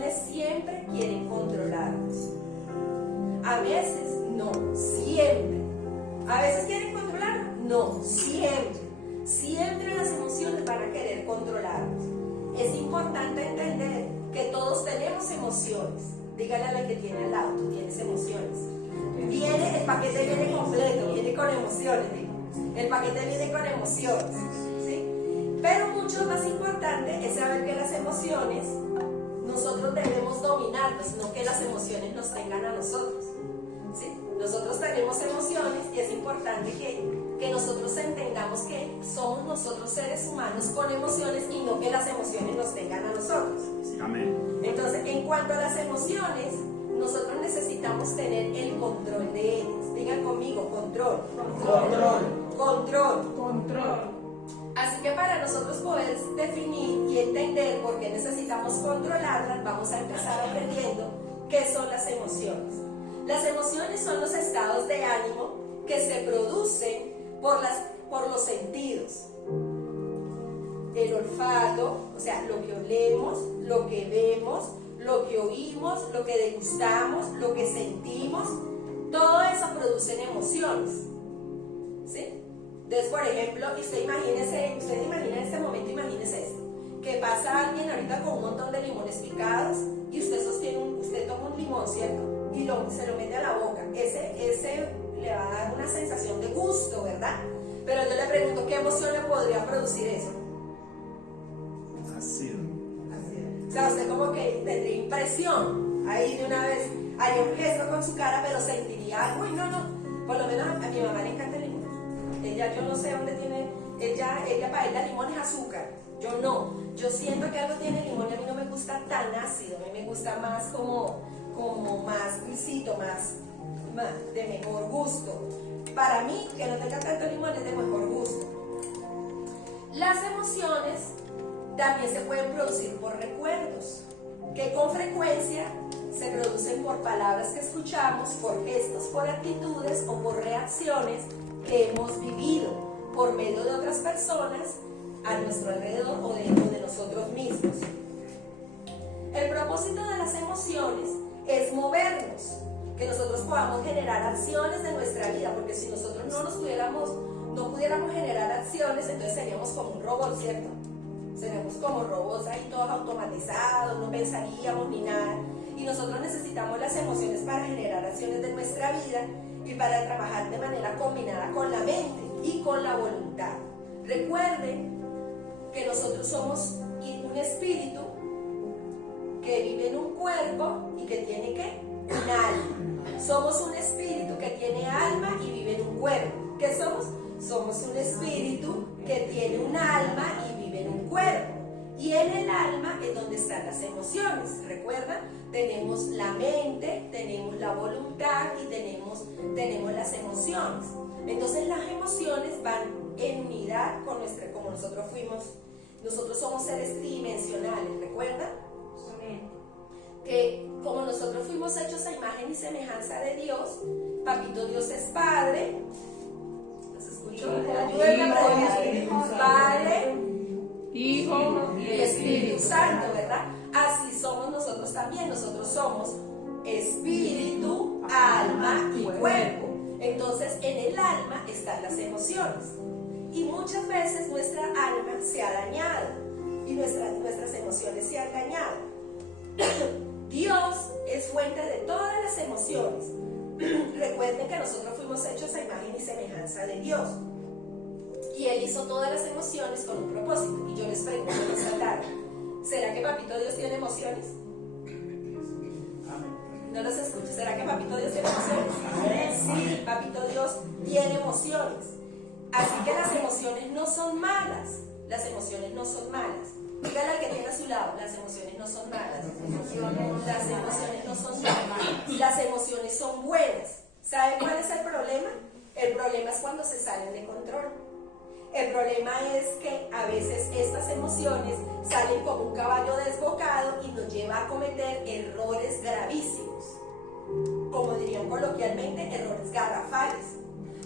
emociones siempre quieren controlarnos. A veces no, siempre. ¿A veces quieren controlarnos? No, siempre. Siempre las emociones van a querer controlarnos. Es importante entender que todos tenemos emociones. Dígale a la que tiene al lado, tú tienes emociones. El paquete viene completo, viene con emociones. Digo. El paquete viene con emociones. ¿Sí? Pero mucho más importante es saber que las emociones nosotros debemos dominarlas, no que las emociones nos tengan a nosotros. ¿Sí? Nosotros tenemos emociones y es importante que nosotros entendamos que somos nosotros seres humanos con emociones y no que las emociones nos tengan a nosotros. Amén. Entonces, en cuanto a las emociones, nosotros necesitamos tener el control de ellas. Digan conmigo, control. Control. Así que para nosotros poder definir y entender por qué necesitamos controlarlas, vamos a empezar aprendiendo qué son las emociones. Las emociones son los estados de ánimo que se producen por los sentidos. El olfato, o sea, lo que olemos, lo que vemos, lo que oímos, lo que degustamos, lo que sentimos, todo eso producen emociones. ¿Sí? Entonces, por ejemplo, usted imagina en este momento, imagínese esto, que pasa alguien ahorita con un montón de limones picados y usted toma un limón, ¿cierto? Y se lo mete a la boca. Ese le va a dar una sensación de gusto, ¿verdad? Pero yo le pregunto, ¿qué emoción le podría producir eso? Ácido. O sea, usted como que tendría impresión. Ahí de una vez haría un gesto con su cara, pero sentiría algo. Y no. Por lo menos a mi mamá le encanta el limón. Ella, yo no sé dónde tiene, ella para ella limón es azúcar. Yo no. Yo siento que algo tiene limón y a mí no me gusta tan ácido. A mí me gusta más como más dulcito, más de mejor gusto. Para mí, que no tenga tanto limón es de mejor gusto. Las emociones también se pueden producir por recuerdos, que con frecuencia se producen por palabras que escuchamos, por gestos, por actitudes o por reacciones que hemos vivido por medio de otras personas a nuestro alrededor o dentro de nosotros mismos. El propósito de las emociones es movernos, que nosotros podamos generar acciones de nuestra vida, porque si nosotros no pudiéramos generar acciones, entonces seríamos como un robot, ¿cierto? Seríamos como robots ahí todos automatizados, no pensaríamos ni nada. Y nosotros necesitamos las emociones para generar acciones de nuestra vida y para trabajar de manera combinada con la mente y con la voluntad. Recuerden que nosotros somos un espíritu que vive en un cuerpo y que tiene ¿qué? Un alma. Somos un espíritu que tiene alma y vive en un cuerpo. ¿Qué somos? Somos un espíritu que tiene un alma y vive en un cuerpo. Y en el alma es donde están las emociones. ¿Recuerdan? Tenemos la mente, tenemos la voluntad y tenemos las emociones. Entonces las emociones van en unidad con como nosotros somos seres tridimensionales, ¿recuerdan? Que como nosotros fuimos hechos a imagen y semejanza de Dios, Papito Dios es Padre. ¿Los escucho? Ayúdenme a predicar. Padre, Hijo y Espíritu Santo, ¿verdad? Así somos nosotros también. Nosotros somos espíritu, alma y cuerpo. Entonces en el alma están las emociones. Y muchas veces nuestra alma se ha dañado y nuestras emociones se han dañado. Dios es fuente de todas las emociones. Recuerden que nosotros fuimos hechos a imagen y semejanza de Dios. Y Él hizo todas las emociones con un propósito. Y yo les pregunto esta tarde, ¿será que Papito Dios tiene emociones? No los escucho. ¿Será que Papito Dios tiene emociones? Sí, Papito Dios tiene emociones. Así que las emociones no son malas. Las emociones no son malas. Dígale al que tiene a su lado, las emociones no son malas. Las emociones no son malas. Las emociones son buenas. ¿Saben cuál es el problema? El problema es cuando se salen de control. El problema es que a veces estas emociones salen como un caballo desbocado y nos lleva a cometer errores gravísimos. Como dirían coloquialmente, errores garrafales.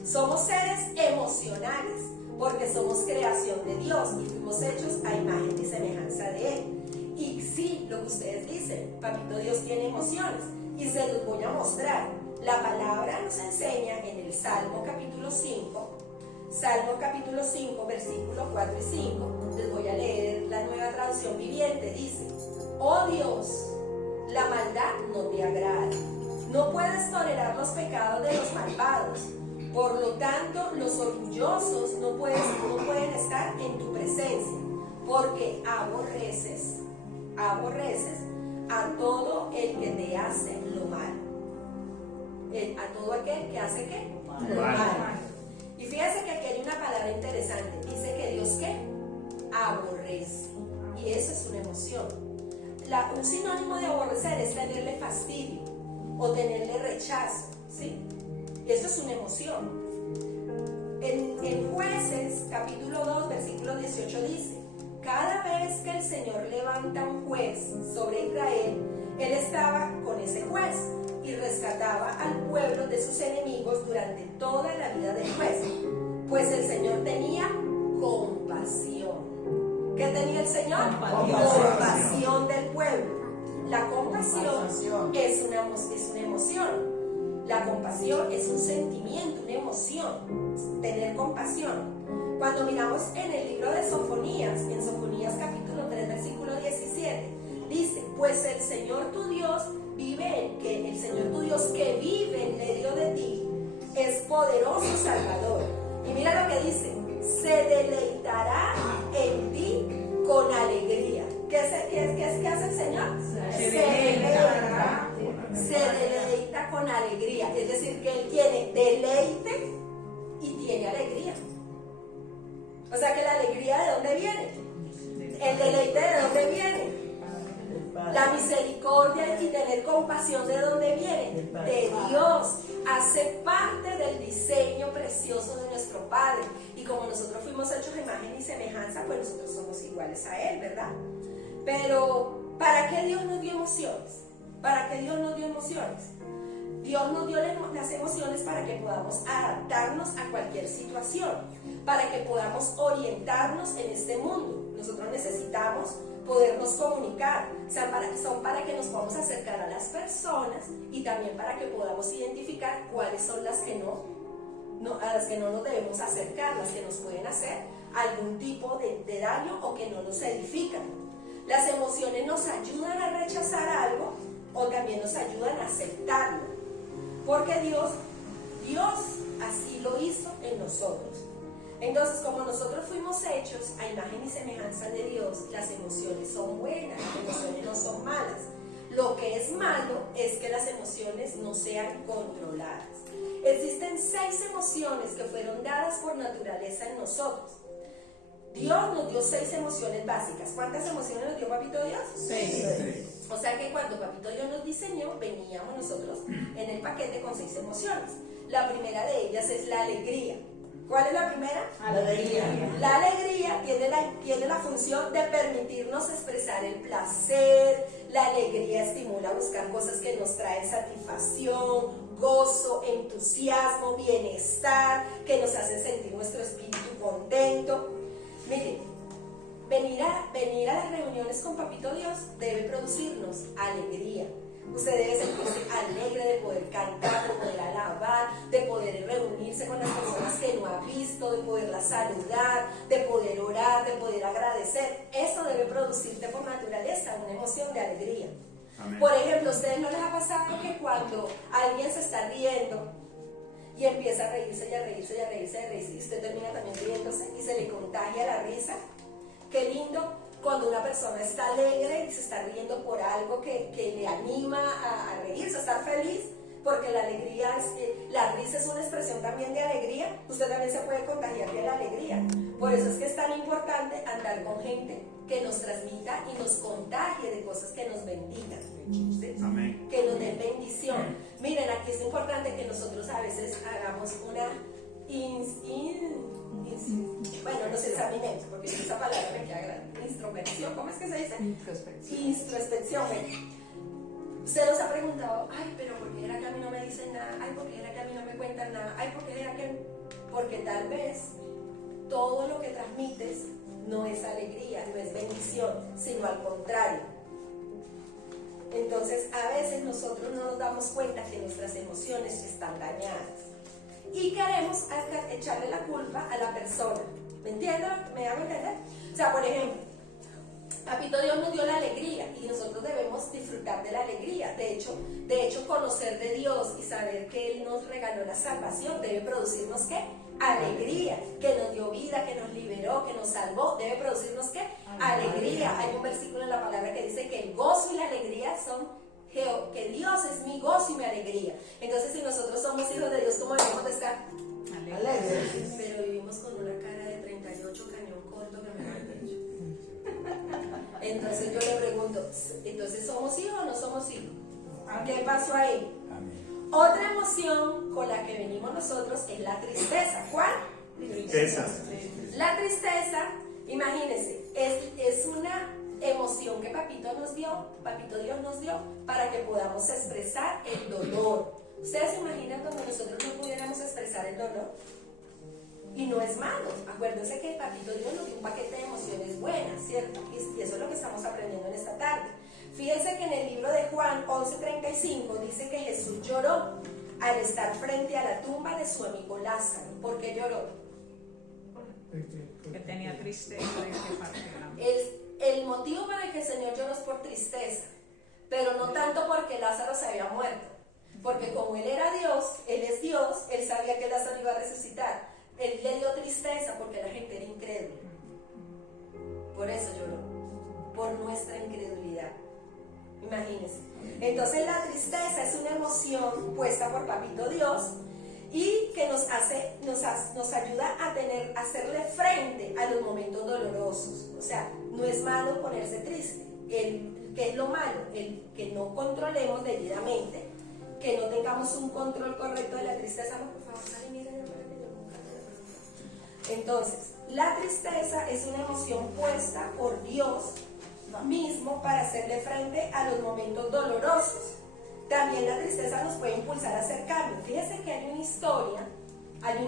Somos seres emocionales porque somos creación de Dios y fuimos hechos a imagen y semejanza de Él. Y sí, lo que ustedes dicen, Papito Dios tiene emociones y se los voy a mostrar. La palabra nos enseña en el Salmo capítulo 5, versículos 4 y 5. Les voy a leer la Nueva Traducción Viviente. Dice: oh Dios, la maldad no te agrada. No puedes tolerar los pecados de los malvados. Por lo tanto, los orgullosos no pueden estar en tu presencia, porque aborreces a todo el que te hace lo malo. A todo aquel que hace ¿qué? Lo malo. Y fíjense que aquí hay una palabra interesante. Dice que Dios ¿qué? Aborrece. Y eso es una emoción. Un sinónimo de aborrecer es tenerle fastidio o tenerle rechazo, ¿sí? Eso es una emoción. En Jueces, capítulo 2, versículo 18 dice: cada vez que el Señor levanta un juez sobre Israel, Él estaba con ese juez y rescataba al pueblo de sus enemigos durante toda la vida del juez, pues el Señor tenía compasión. ¿Qué tenía el Señor? Compasión del pueblo. La compasión es una emoción. La compasión es un sentimiento, una emoción. Tener compasión. Cuando miramos en el libro de Sofonías, en Sofonías capítulo 3, versículo 17, dice: pues el Señor tu Dios que vive en medio de ti es poderoso Salvador. Y mira lo que dice: se deleitará en ti con alegría. ¿Qué hace el Señor? Se deleita con alegría. Es decir, que Él tiene deleite y tiene alegría. O sea que la alegría, ¿de dónde viene? El deleite, ¿de dónde viene? La misericordia y tener compasión, ¿de dónde viene? De Dios. Hace parte del diseño precioso de nuestro Padre. Y como nosotros fuimos hechos a imagen y semejanza, pues nosotros somos iguales a Él, ¿verdad? Pero, ¿para qué Dios nos dio emociones? ¿Para qué Dios nos dio emociones? Dios nos dio las emociones para que podamos adaptarnos a cualquier situación, para que podamos orientarnos en este mundo. Nosotros necesitamos podernos comunicar, son para que nos podamos acercar a las personas y también para que podamos identificar cuáles son las que a las que no nos debemos acercar, las que nos pueden hacer algún tipo de daño o que no nos edifican. Las emociones nos ayudan a rechazar algo o también nos ayudan a aceptarlo, porque Dios así lo hizo en nosotros. Entonces, como nosotros fuimos hechos a imagen y semejanza de Dios, las emociones son buenas, las emociones no son malas. Lo que es malo es que las emociones no sean controladas. Existen 6 emociones que fueron dadas por naturaleza en nosotros. Dios nos dio 6 emociones básicas. ¿Cuántas emociones nos dio Papito Dios? 6. O sea que cuando Papito Dios nos diseñó, veníamos nosotros en el paquete con 6 emociones. La primera de ellas es la alegría. ¿Cuál es la primera? Alegría. La alegría tiene la función de permitirnos expresar el placer. La alegría estimula a buscar cosas que nos traen satisfacción, gozo, entusiasmo, bienestar, que nos hacen sentir nuestro espíritu contento. Miren, venir a las reuniones con Papito Dios debe producirnos alegría. Usted debe sentirse alegre de poder cantar, de poder alabar, de poder reunirse con las personas que no ha visto, de poderlas saludar, de poder orar, de poder agradecer. Eso debe producirte por naturaleza una emoción de alegría. Amén. Por ejemplo, ¿a ustedes no les ha pasado que cuando alguien se está riendo y empieza a reírse y a reírse y a reírse y a reírse, y usted termina también riéndose y se le contagia la risa? Qué lindo cuando una persona está alegre y se está riendo por algo que le anima a reírse, a estar feliz, porque la risa es una expresión también de alegría. Usted también se puede contagiar de la alegría. Por eso es que es tan importante andar con gente que nos transmita y nos contagie de cosas que nos bendigan, ¿sí? Amén. Que nos den bendición. Miren, aquí es importante que nosotros a veces hagamos una bueno, nos examinemos, porque esa palabra me queda grande. Introspección, ¿cómo es que se dice? Introspección. Usted nos ha preguntado: ay, pero ¿por qué era que a mí no me dicen nada? Ay, ¿por qué era que a mí no me cuentan nada? Ay, ¿por qué era que...? Porque tal vez todo lo que transmites no es alegría, no es bendición, sino al contrario. Entonces, a veces nosotros no nos damos cuenta que nuestras emociones están dañadas y queremos echarle la culpa a la persona. ¿Me entiendes? ¿Me hago entender? O sea, por ejemplo, Papito Dios nos dio la alegría y nosotros debemos disfrutar de la alegría. De hecho, conocer de Dios y saber que Él nos regaló la salvación debe producirnos ¿qué? Alegría. Que nos dio vida, que nos liberó, que nos salvó, debe producirnos ¿qué? Alegría. Hay un versículo en la palabra que dice que el gozo y la alegría son, que Dios es mi gozo y mi alegría. Entonces, si nosotros somos hijos de Dios, ¿cómo debemos de estar? Alegres. Pero vivimos con una cara de 38 cañón corto que me han dicho. Entonces yo le pregunto, ¿entonces somos hijos o no somos hijos? ¿Qué pasó ahí? Amén. Otra emoción con la que venimos nosotros es la tristeza. ¿Cuál? Tristeza. La tristeza, imagínense, es una emoción que Papito Dios nos dio para que podamos expresar el dolor. ¿Ustedes se imaginan cuando nosotros no pudiéramos expresar el dolor? Y no es malo. Acuérdense que el Papito Dios nos dio un paquete de emociones buenas, ¿cierto? Y eso es lo que estamos aprendiendo en esta tarde. Fíjense que en el libro de Juan 11:35 dice que Jesús lloró al estar frente a la tumba de su amigo Lázaro. ¿Por qué lloró? Que tenía tristeza de que partiera. El motivo para el que el Señor lloró es por tristeza, pero no tanto porque Lázaro se había muerto. Porque como Él era Dios, Él es Dios, Él sabía que Lázaro iba a resucitar. Él le dio tristeza porque la gente era incrédula. Por eso lloró, por nuestra incredulidad. Imagínense. Entonces la tristeza es una emoción puesta por Papito Dios y que nos ayuda a hacerle frente a los momentos dolorosos. O sea, no es malo ponerse triste. ¿Qué es lo malo? El que no controlemos debidamente, que no tengamos un control correcto de la tristeza. No, por favor, sale, mira, entonces, la tristeza es una emoción puesta por Dios mismo para hacerle frente a los momentos dolorosos. También la tristeza nos puede impulsar a hacer cambios. Fíjense que hay una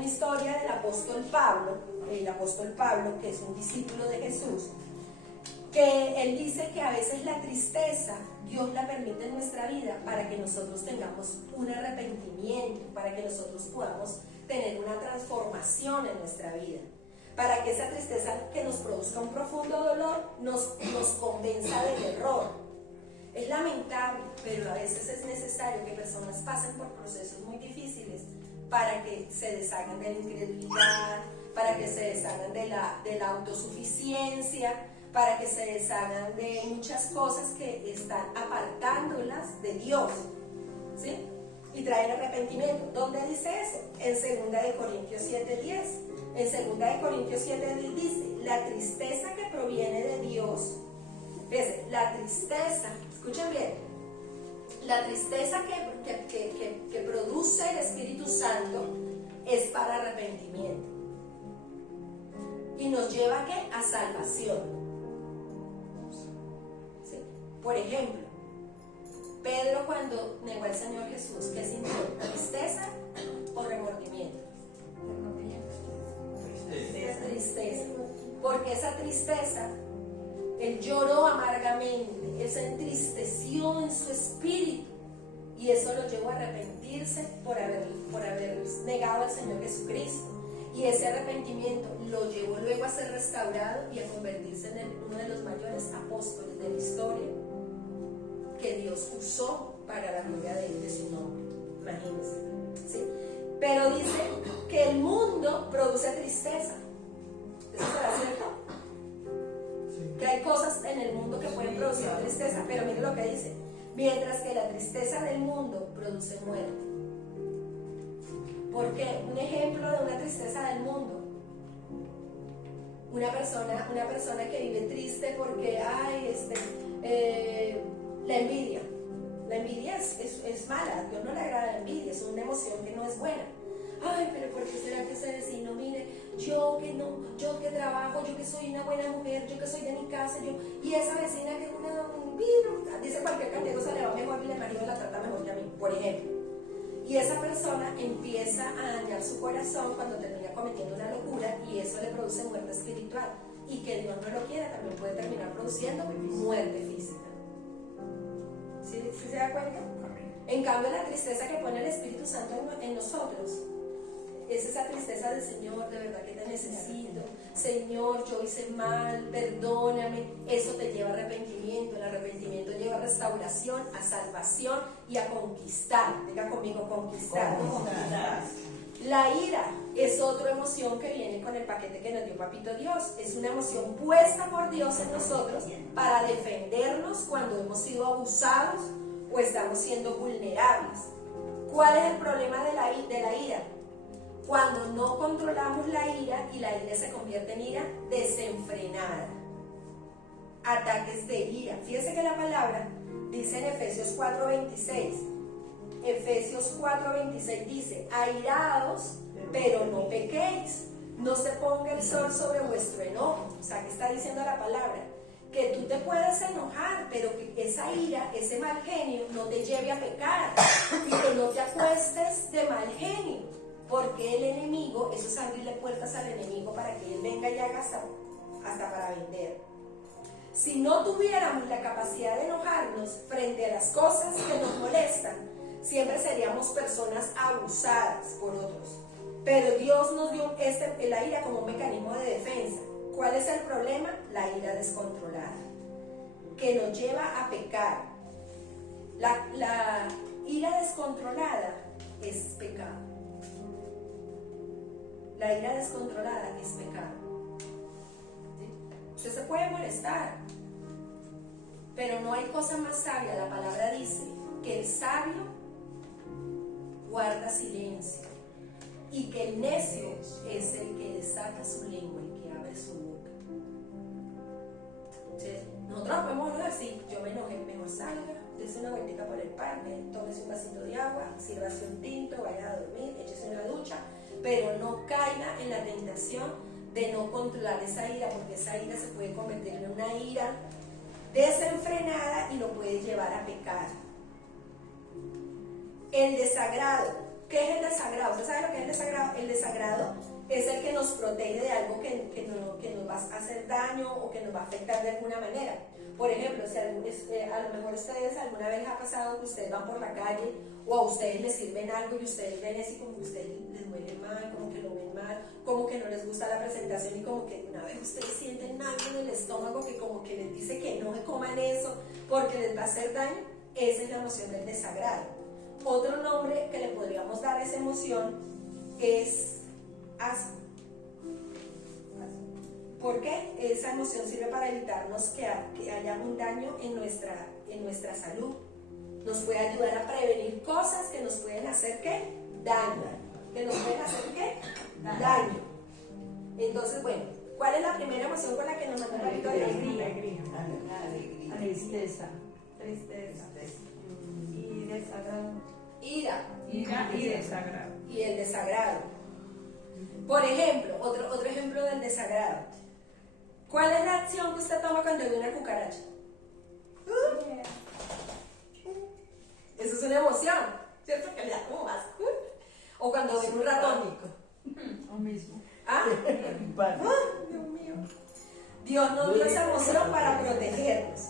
historia del apóstol Pablo, que es un discípulo de Jesús, que él dice que a veces la tristeza Dios la permite en nuestra vida para que nosotros tengamos un arrepentimiento, para que nosotros podamos tener una transformación en nuestra vida, para que esa tristeza que nos produzca un profundo dolor nos convenza del error. Es lamentable, pero a veces es necesario que personas pasen por procesos muy difíciles para que se deshagan de la incredulidad, para que se deshagan de la autosuficiencia, para que se deshagan de muchas cosas que están apartándolas de Dios, ¿sí? Y traen arrepentimiento. ¿Dónde dice eso? En 2 Corintios 7:10. En 2 Corintios 7:10 dice, la tristeza que proviene de Dios, fíjense, la tristeza, escuchen bien, la tristeza que produce el Espíritu Santo es para arrepentimiento. Y nos lleva ¿a qué? A salvación. ¿Sí? Por ejemplo, Pedro cuando negó al Señor Jesús, ¿qué sintió? ¿Tristeza o remordimiento? Tristeza. Porque esa tristeza, él lloró amargamente, él se entristeció en su espíritu y eso lo llevó a arrepentirse por haber negado al Señor Jesucristo. Y ese arrepentimiento lo llevó luego a ser restaurado y a convertirse en uno de los mayores apóstoles de la historia que Dios usó para la gloria de su nombre. Imagínense, ¿sí? Pero dice que el mundo produce tristeza. ¿Eso será cierto? Sí. Que hay cosas en el mundo que pueden producir tristeza, pero mire lo que dice: mientras que la tristeza del mundo produce muerte. Porque un ejemplo de una tristeza del mundo, una persona que vive triste porque la envidia. La envidia es mala, a Dios no le agrada la envidia, es una emoción que no es buena. Ay, pero ¿por qué será que ese vecino, mire, yo que trabajo, yo que soy una buena mujer, yo que soy de mi casa, y esa vecina que es una, dice cualquier cantidad de cosas, le va mejor y el marido la trata mejor que a mí, por ejemplo. Y esa persona empieza a dañar su corazón cuando termina cometiendo una locura y eso le produce muerte espiritual. y que Dios no lo quiera, también puede terminar produciendo muerte física. ¿Sí se da cuenta? En cambio, la tristeza que pone el Espíritu Santo en nosotros es esa tristeza del Señor, de verdad que te necesito, Señor, yo hice mal, perdóname. Eso te lleva a arrepentimiento. El arrepentimiento lleva a restauración, a salvación y a conquistar. Diga conmigo, conquistar. La ira es otra emoción que viene con el paquete que nos dio Papito Dios. Es una emoción puesta por Dios en nosotros para defendernos cuando hemos sido abusados o estamos siendo vulnerables. ¿Cuál es el problema de la ira? Cuando no controlamos la ira y la ira se convierte en ira desenfrenada. Ataques de ira. Fíjense que la palabra dice en Efesios 4:26. Efesios 4:26 dice: airaos, pero no pequéis. No se ponga el sol sobre vuestro enojo. O sea, ¿qué está diciendo la palabra? Que tú te puedes enojar, pero que esa ira, ese mal genio, no te lleve a pecar. Y que no te acuestes de mal genio. Porque el enemigo, eso es abrirle puertas al enemigo para que él venga y haga hasta para vender. Si no tuviéramos la capacidad de enojarnos frente a las cosas que nos molestan, siempre seríamos personas abusadas por otros. Pero Dios nos dio la ira como un mecanismo de defensa. ¿Cuál es el problema? La ira descontrolada, que nos lleva a pecar. La ira descontrolada es pecado. La ira descontrolada es pecado. ¿Sí? Usted se puede molestar, pero no hay cosa más sabia. La palabra dice que el sabio guarda silencio y que el necio es el que desata su lengua, el que abre su boca. ¿Sí? Nosotros podemos hablar así: yo me enojé, mejor salga, dése una vueltita por el parque, tómese un vasito de agua, sírvase un tinto, vaya a dormir, échese una ducha, pero no caiga en la tentación de no controlar esa ira, porque esa ira se puede convertir en una ira desenfrenada y lo puede llevar a pecar. El desagrado. ¿Qué es el desagrado? ¿Usted sabe lo que es el desagrado? El desagrado es el que nos protege de algo que nos va a hacer daño o que nos va a afectar de alguna manera. Por ejemplo, si a lo mejor ustedes alguna vez les ha pasado que ustedes van por la calle o a ustedes les sirven algo y ustedes ven así como que a ustedes les duele mal, como que lo ven mal, como que no les gusta la presentación y como que una vez ustedes sienten algo en el estómago que como que les dice que no se coman eso porque les va a hacer daño. Esa es la emoción del desagrado. Otro nombre que le podríamos dar a esa emoción es asco. ¿Por qué? Esa emoción sirve para evitarnos que haya un daño en nuestra salud. Nos puede ayudar a prevenir cosas que nos pueden hacer ¿qué? Daño. ¿Que nos pueden hacer qué? Daño. Entonces, bueno, ¿cuál es la primera emoción con la que nos mandó la Victoria? Alegría. Tristeza. Y desagrado. Ira. Ira y desagrado. Y el desagrado. Por ejemplo, otro ejemplo del desagrado. ¿Cuál es la acción que usted toma cuando ve una cucaracha? Eso es una emoción, ¿cierto? Que le da como más. O cuando ve un ratón. Lo mismo. ¿Ah? Dios mío. Dios nos dio esa emoción para protegernos.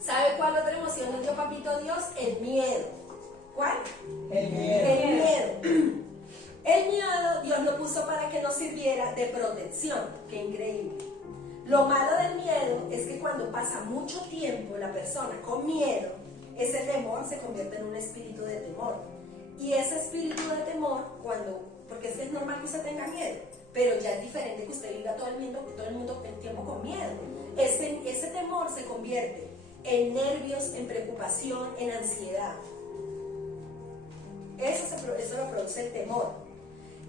¿Sabe cuál otra emoción nos dio Papito Dios? El miedo. ¿Cuál? El miedo. El miedo. El miedo Dios lo puso para que nos sirviera de protección. Qué increíble. Lo malo del miedo es que cuando pasa mucho tiempo la persona con miedo, ese temor se convierte en un espíritu de temor. Y ese espíritu de temor, porque es normal que usted tenga miedo, pero ya es diferente que usted viva todo el mundo el tiempo con miedo. Ese temor se convierte en nervios, en preocupación, en ansiedad. Eso lo produce el temor.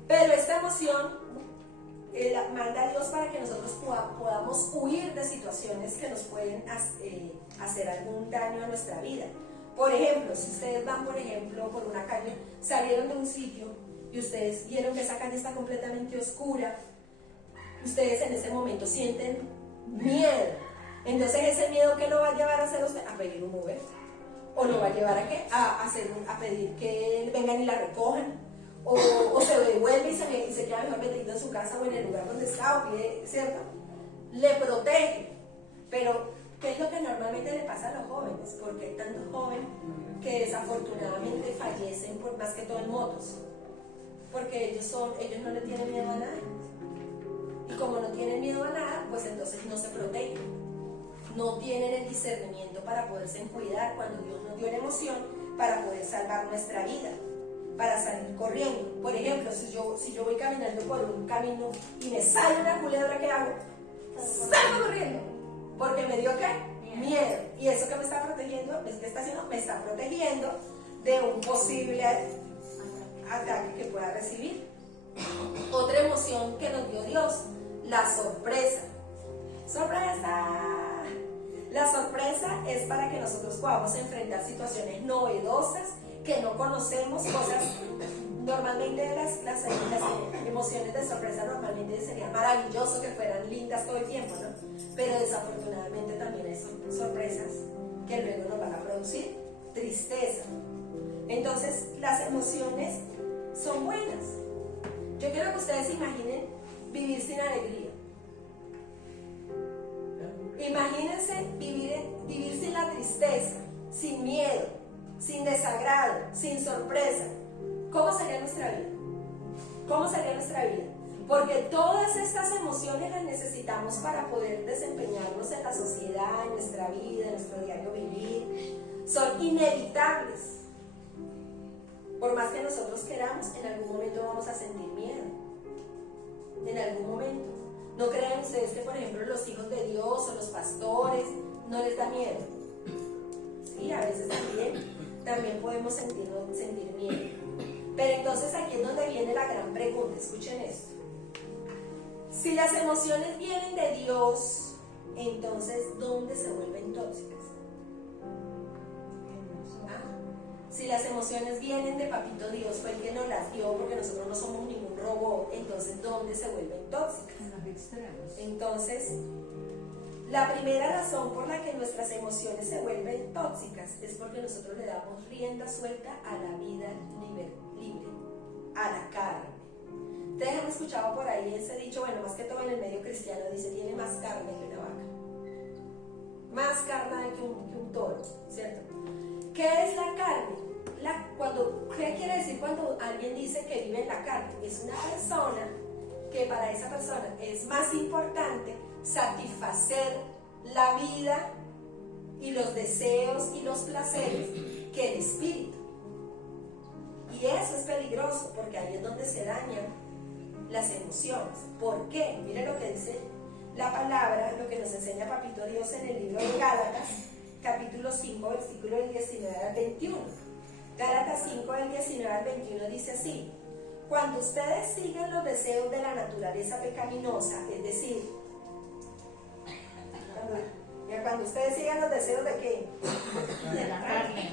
Pero esta emoción manda a Dios para que nosotros podamos huir de situaciones que nos pueden hacer algún daño a nuestra vida. Por ejemplo, si ustedes van, por una calle, salieron de un sitio y ustedes vieron que esa calle está completamente oscura, ustedes en ese momento sienten miedo. Entonces ese miedo, ¿qué lo va a llevar a hacer usted? A pedir un Uber. ¿O lo va a llevar a qué? A pedir que vengan y la recojan. O se devuelve y se queda mejor metido en su casa o en el lugar donde está, o pide, ¿cierto? le protege. Pero, ¿qué es lo que normalmente le pasa a los jóvenes? Porque hay tantos jóvenes que desafortunadamente fallecen por más que todo en motos. Porque ellos no le tienen miedo a nada. Y como no tienen miedo a nada, pues entonces no se protegen. No tienen el discernimiento para poderse cuidar cuando Dios nos dio la emoción para poder salvar nuestra vida, para salir corriendo. Por ejemplo, si yo voy caminando por un camino y me sale una culebra, ¿qué hago? Salgo corriendo. Porque me dio ¿qué? Miedo. Y eso que me está protegiendo, ¿qué está haciendo? Me está protegiendo de un posible ataque que pueda recibir. Otra emoción que nos dio Dios, la sorpresa. ¡Sorpresa! La sorpresa es para que nosotros podamos enfrentar situaciones novedosas que no conocemos, cosas. Normalmente las emociones de sorpresa normalmente sería maravilloso que fueran lindas todo el tiempo, ¿no? Pero desafortunadamente también hay sorpresas que luego nos van a producir tristeza. Entonces las emociones son buenas. Yo quiero que ustedes imaginen vivir sin alegría. Imagínense vivir sin la tristeza, sin miedo, sin desagrado, sin sorpresa. ¿Cómo sería nuestra vida? ¿Cómo sería nuestra vida? Porque todas estas emociones las necesitamos para poder desempeñarnos en la sociedad, en nuestra vida, en nuestro diario vivir. Son inevitables. Por más que nosotros queramos, en algún momento vamos a sentir miedo. En algún momento. ¿No creen ustedes que, por ejemplo, los hijos de Dios o los pastores no les da miedo? Sí, a veces también podemos sentir miedo. Pero entonces aquí es donde viene la gran pregunta. Escuchen esto. Si las emociones vienen de Dios, entonces, ¿dónde se vuelven tóxicas? Si las emociones vienen de Papito Dios, fue el que nos las dio, porque nosotros no somos ningún robot, entonces ¿dónde se vuelven tóxicas? En los extremos. Entonces, la primera razón por la que nuestras emociones se vuelven tóxicas es porque nosotros le damos rienda suelta a la vida libre, a la carne. Ustedes han escuchado por ahí ese dicho, bueno, más que todo en el medio cristiano, dice, tiene más carne que una vaca. Más carne que un toro, ¿cierto? ¿Qué es la carne? ¿Qué quiere decir cuando alguien dice que vive en la carne? Es una persona que para esa persona es más importante satisfacer la vida y los deseos y los placeres que el espíritu. Y eso es peligroso porque ahí es donde se dañan las emociones. ¿Por qué? Miren lo que dice la palabra, lo que nos enseña Papito Dios en el libro de Gálatas, capítulo 5, versículo del 19 al 21. Gálatas 5, del 19 al 21 dice así: cuando ustedes siguen los deseos de la naturaleza pecaminosa, es decir, cuando ustedes sigan los deseos de ¿qué? De la carne.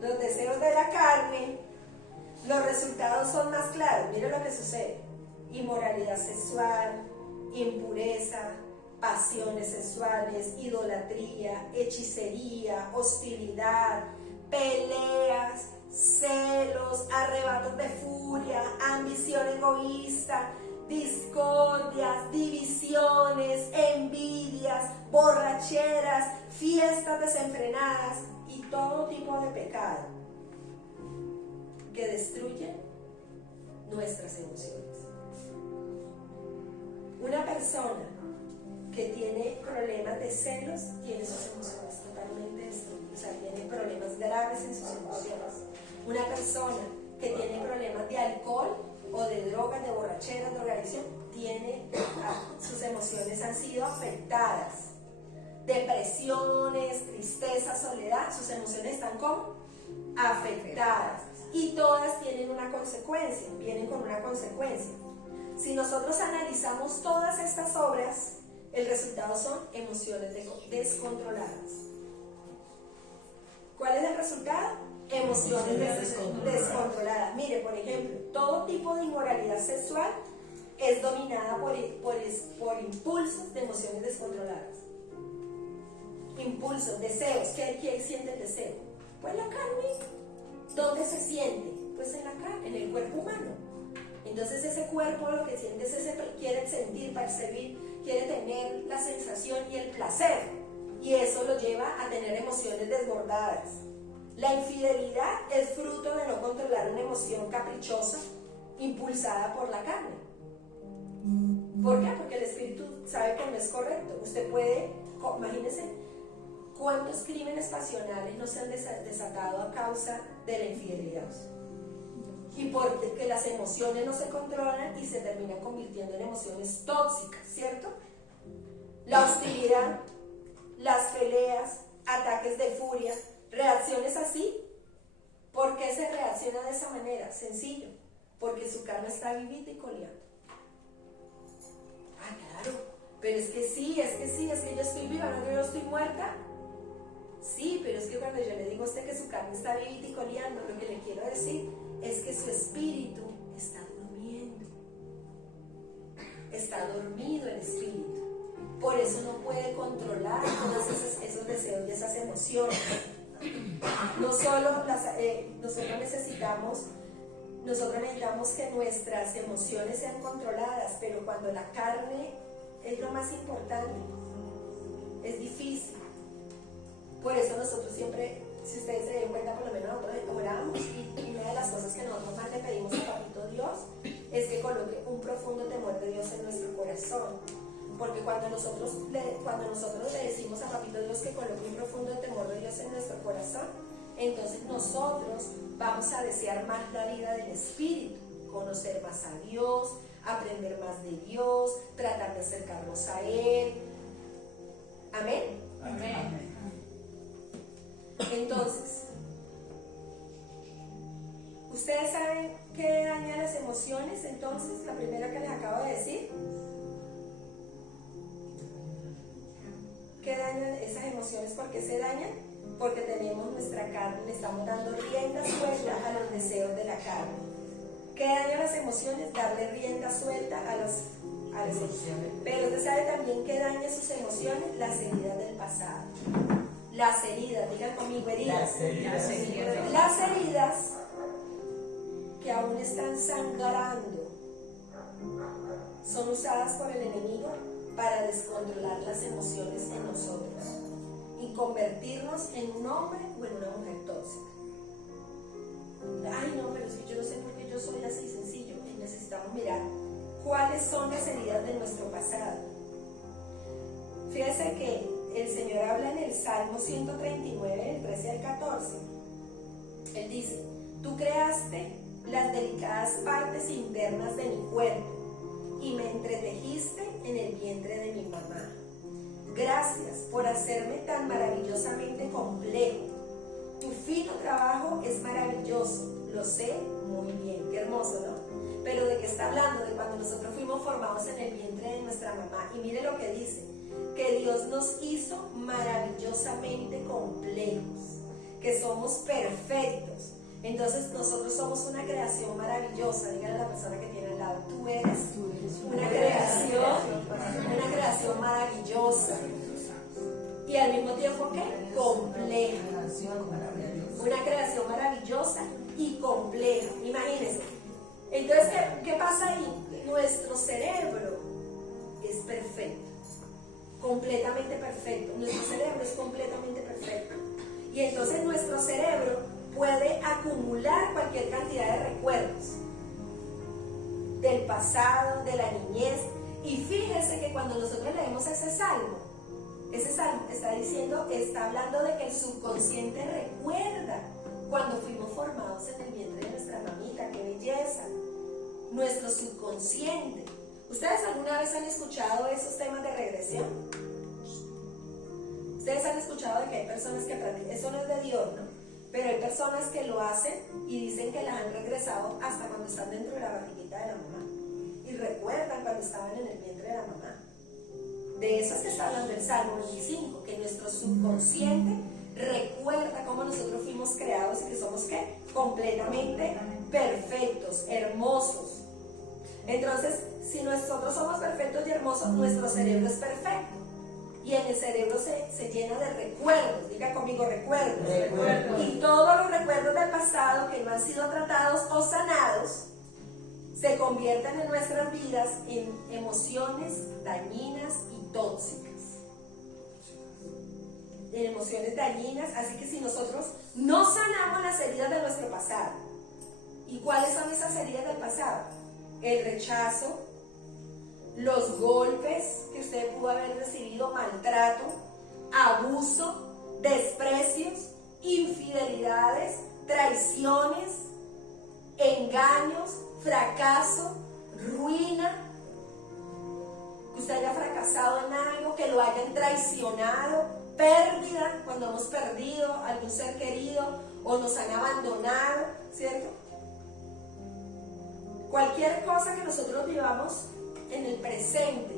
Los deseos de la carne, los resultados son más claros. Miren lo que sucede: inmoralidad sexual, impureza, pasiones sexuales, idolatría, hechicería, hostilidad, peleas, celos, arrebatos de furia, ambición egoísta, discordias, divisiones, envidias, borracheras, fiestas desenfrenadas y todo tipo de pecado que destruyen nuestras emociones. Una persona que tiene problemas de celos tiene sus emociones totalmente destruidas, o sea, tiene problemas graves en sus emociones. Una persona que tiene problemas de alcohol o de drogas, de borrachera, drogadicción, sus emociones han sido afectadas. Depresiones, tristeza, soledad, sus emociones están como afectadas. Y todas tienen una consecuencia, vienen con una consecuencia. Si nosotros analizamos todas estas obras, el resultado son emociones descontroladas. ¿Cuál es el resultado? Emociones descontroladas. Mire, por ejemplo, todo tipo de inmoralidad sexual es dominada por impulsos de emociones descontroladas. Impulsos, deseos. ¿Quién siente el deseo? Pues la carne. ¿Dónde se siente? Pues en la carne, en el cuerpo humano. Entonces ese cuerpo lo que siente es quiere sentir, percibir, quiere tener la sensación y el placer, y eso lo lleva a tener emociones desbordadas. La infidelidad es fruto de no controlar una emoción caprichosa impulsada por la carne. ¿Por qué? Porque el espíritu sabe que no es correcto. Usted puede, imagínense, ¿cuántos crímenes pasionales no se han desatado a causa de la infidelidad? Y porque las emociones no se controlan y se terminan convirtiendo en emociones tóxicas, ¿cierto? La hostilidad, las peleas, ataques de furia, reacciones así. ¿Por qué se reacciona de esa manera? Sencillo, porque su carne está vivita y coleando. Ah, claro, pero es que sí, es que yo estoy viva, no que yo estoy muerta. Sí, pero es que cuando yo le digo a usted que su carne está vivita y coleando, lo que le quiero decir es que su espíritu está durmiendo. Está dormido el espíritu. Por eso no puede controlar todos esos deseos y esas emociones. No solo nosotros necesitamos que nuestras emociones sean controladas, pero cuando la carne es lo más importante, es difícil. Por eso nosotros siempre, si ustedes se den cuenta, por lo menos nosotros oramos, y una de las cosas que nosotros más le pedimos a Papito Dios es que coloque un profundo temor de Dios en nuestro corazón. Porque cuando nosotros le decimos a Papito Dios que coloque un profundo temor de Dios en nuestro corazón, entonces nosotros vamos a desear más la vida del Espíritu, conocer más a Dios, aprender más de Dios, tratar de acercarnos a Él. Amén. Amén. Entonces, ¿ustedes saben qué daña las emociones? Entonces, la primera que les acabo de decir. ¿Qué dañan esas emociones? ¿Por qué se dañan? Porque tenemos nuestra carne, le estamos dando rienda suelta a los deseos de la carne. ¿Qué daña las emociones? Darle rienda suelta a las emociones. Pero usted sabe también qué daña sus emociones, las heridas del pasado. Las heridas, digan conmigo, heridas. Las heridas que aún están sangrando son usadas por el enemigo para descontrolar las emociones en nosotros y convertirnos en un hombre o en una mujer tóxica. Ay, no, pero es que yo no sé por qué yo soy así, sencillo. Y necesitamos mirar cuáles son las heridas de nuestro pasado. Fíjese que el Señor habla en el Salmo 139, del 13 al 14. Él dice: tú creaste las delicadas partes internas de mi cuerpo y me entretejiste en el vientre de mi mamá. Gracias por hacerme tan maravillosamente complejo. Tu fino trabajo es maravilloso, lo sé muy bien. Qué hermoso, ¿no? Pero ¿de qué está hablando? De cuando nosotros fuimos formados en el vientre de nuestra mamá. Y mire lo que dice, que Dios nos hizo maravillosamente complejos, que somos perfectos. Entonces nosotros somos una creación maravillosa. Dígale a la persona que tiene al lado: tú eres una creación maravillosa. Y al mismo tiempo, ¿qué? Compleja. Una creación maravillosa y compleja. Imagínense. Entonces, ¿qué pasa ahí? Nuestro cerebro es perfecto, completamente perfecto. Nuestro cerebro es completamente perfecto. Y entonces nuestro cerebro puede acumular cualquier cantidad de recuerdos del pasado, de la niñez. Y fíjese que cuando nosotros leemos ese salmo está hablando de que el subconsciente recuerda cuando fuimos formados en el vientre de nuestra mamita. ¡Qué belleza! Nuestro subconsciente. ¿Ustedes alguna vez han escuchado esos temas de regresión? Ustedes han escuchado de que hay personas que practican, eso no es de Dios, ¿no? Pero hay personas que lo hacen y dicen que las han regresado hasta cuando están dentro de la barriguita de la mamá. Y recuerdan cuando estaban en el vientre de la mamá. De eso es que está hablando el Salmo 25, que nuestro subconsciente recuerda cómo nosotros fuimos creados y que somos, ¿qué? Completamente perfectos, hermosos. Entonces, si nosotros somos perfectos y hermosos, nuestro cerebro es perfecto. Y en el cerebro se llena de recuerdos. Diga conmigo, recuerdos. Y todos los recuerdos del pasado que no han sido tratados o sanados se conviertan en nuestras vidas en emociones dañinas y tóxicas. En emociones dañinas, así que si nosotros no sanamos las heridas de nuestro pasado, ¿y cuáles son esas heridas del pasado? El rechazo, los golpes que usted pudo haber recibido, maltrato, abuso, desprecios, infidelidades, traiciones, engaños, fracaso, ruina, que usted haya fracasado en algo, que lo hayan traicionado, pérdida, cuando hemos perdido a algún ser querido o nos han abandonado, ¿cierto? Cualquier cosa que nosotros vivamos en el presente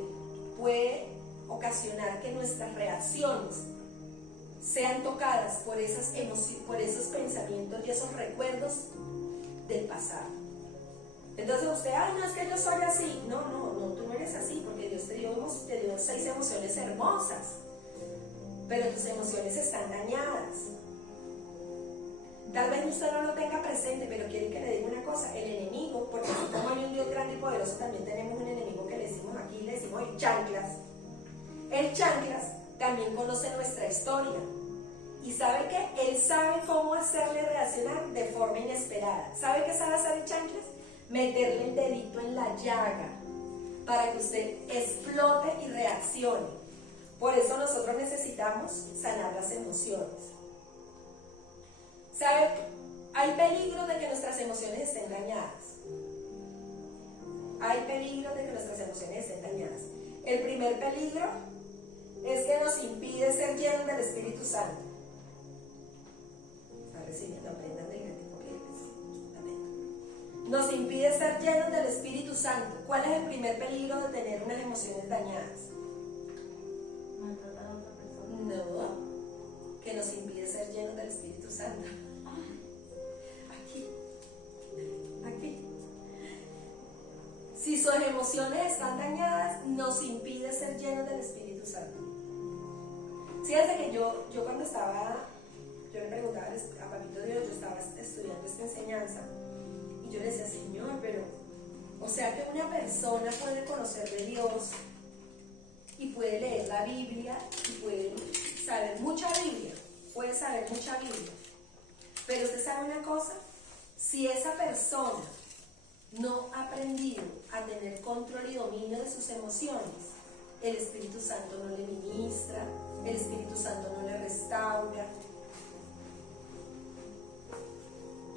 puede ocasionar que nuestras reacciones sean tocadas por esas emociones, por esos pensamientos y esos recuerdos del pasado. Entonces usted, ay, no es que yo soy así. No, tú no eres así, porque Dios te dio 6 emociones hermosas, pero tus emociones están dañadas. Tal vez usted no lo tenga presente, pero quiero que le diga una cosa: el enemigo, porque así como hay un Dios grande y poderoso, también tenemos un enemigo que le decimos aquí, le decimos el chanclas. El chanclas también conoce nuestra historia. Y sabe que él sabe cómo hacerle reaccionar de forma inesperada. ¿Sabe qué sabe hacer el chanclas? Meterle el dedito en la llaga para que usted explote y reaccione. Por eso nosotros necesitamos sanar las emociones. ¿Sabe? Hay peligro de que nuestras emociones estén dañadas. Hay peligro de que nuestras emociones estén dañadas. El primer peligro es que nos impide ser llenos del Espíritu Santo. Está recibiendo, aprendan del gratis, amén. Nos impide ser llenos del Espíritu Santo. ¿Cuál es el primer peligro de tener unas emociones dañadas? Maltratar a otra persona. No, que nos impide ser llenos del Espíritu Santo. Aquí. Si sus emociones están dañadas, nos impide ser llenos del Espíritu Santo. Fíjate que yo cuando estaba, yo le preguntaba a Papito Dios, yo estaba estudiando esta enseñanza, y yo le decía, Señor, pero, o sea que una persona puede conocer de Dios, y puede leer la Biblia, y puede saber mucha Biblia, puede saber mucha Biblia, pero usted sabe una cosa, si esa persona no ha aprendido a tener control y dominio de sus emociones, el Espíritu Santo no le ministra, el Espíritu Santo no le restaura.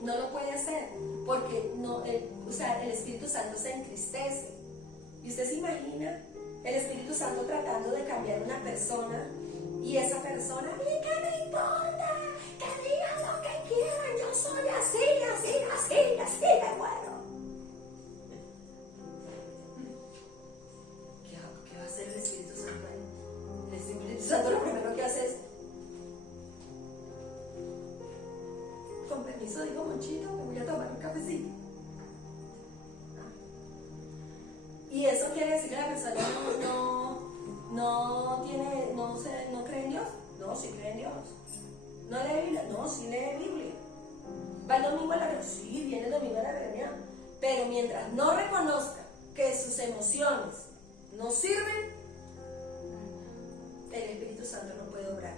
No lo puede hacer, porque el Espíritu Santo se entristece. Y usted se imagina el Espíritu Santo tratando de cambiar una persona, y esa persona, ¿a mí qué me importa? Que digan lo que quieran, yo soy así, me muero. ¿Qué va a hacer el Espíritu Santo ahí? El Espíritu Santo lo primero que hace es, con permiso, digo, Monchito, me voy a tomar un cafecito. Y eso quiere decir que la persona no cree en Dios. No, sí cree en Dios. ¿No lee Biblia? No, sí lee Biblia. ¿Va el domingo a la reunión? Sí, viene el domingo a la reunión. Pero mientras no reconozca que sus emociones no sirven, el Espíritu Santo no puede obrar.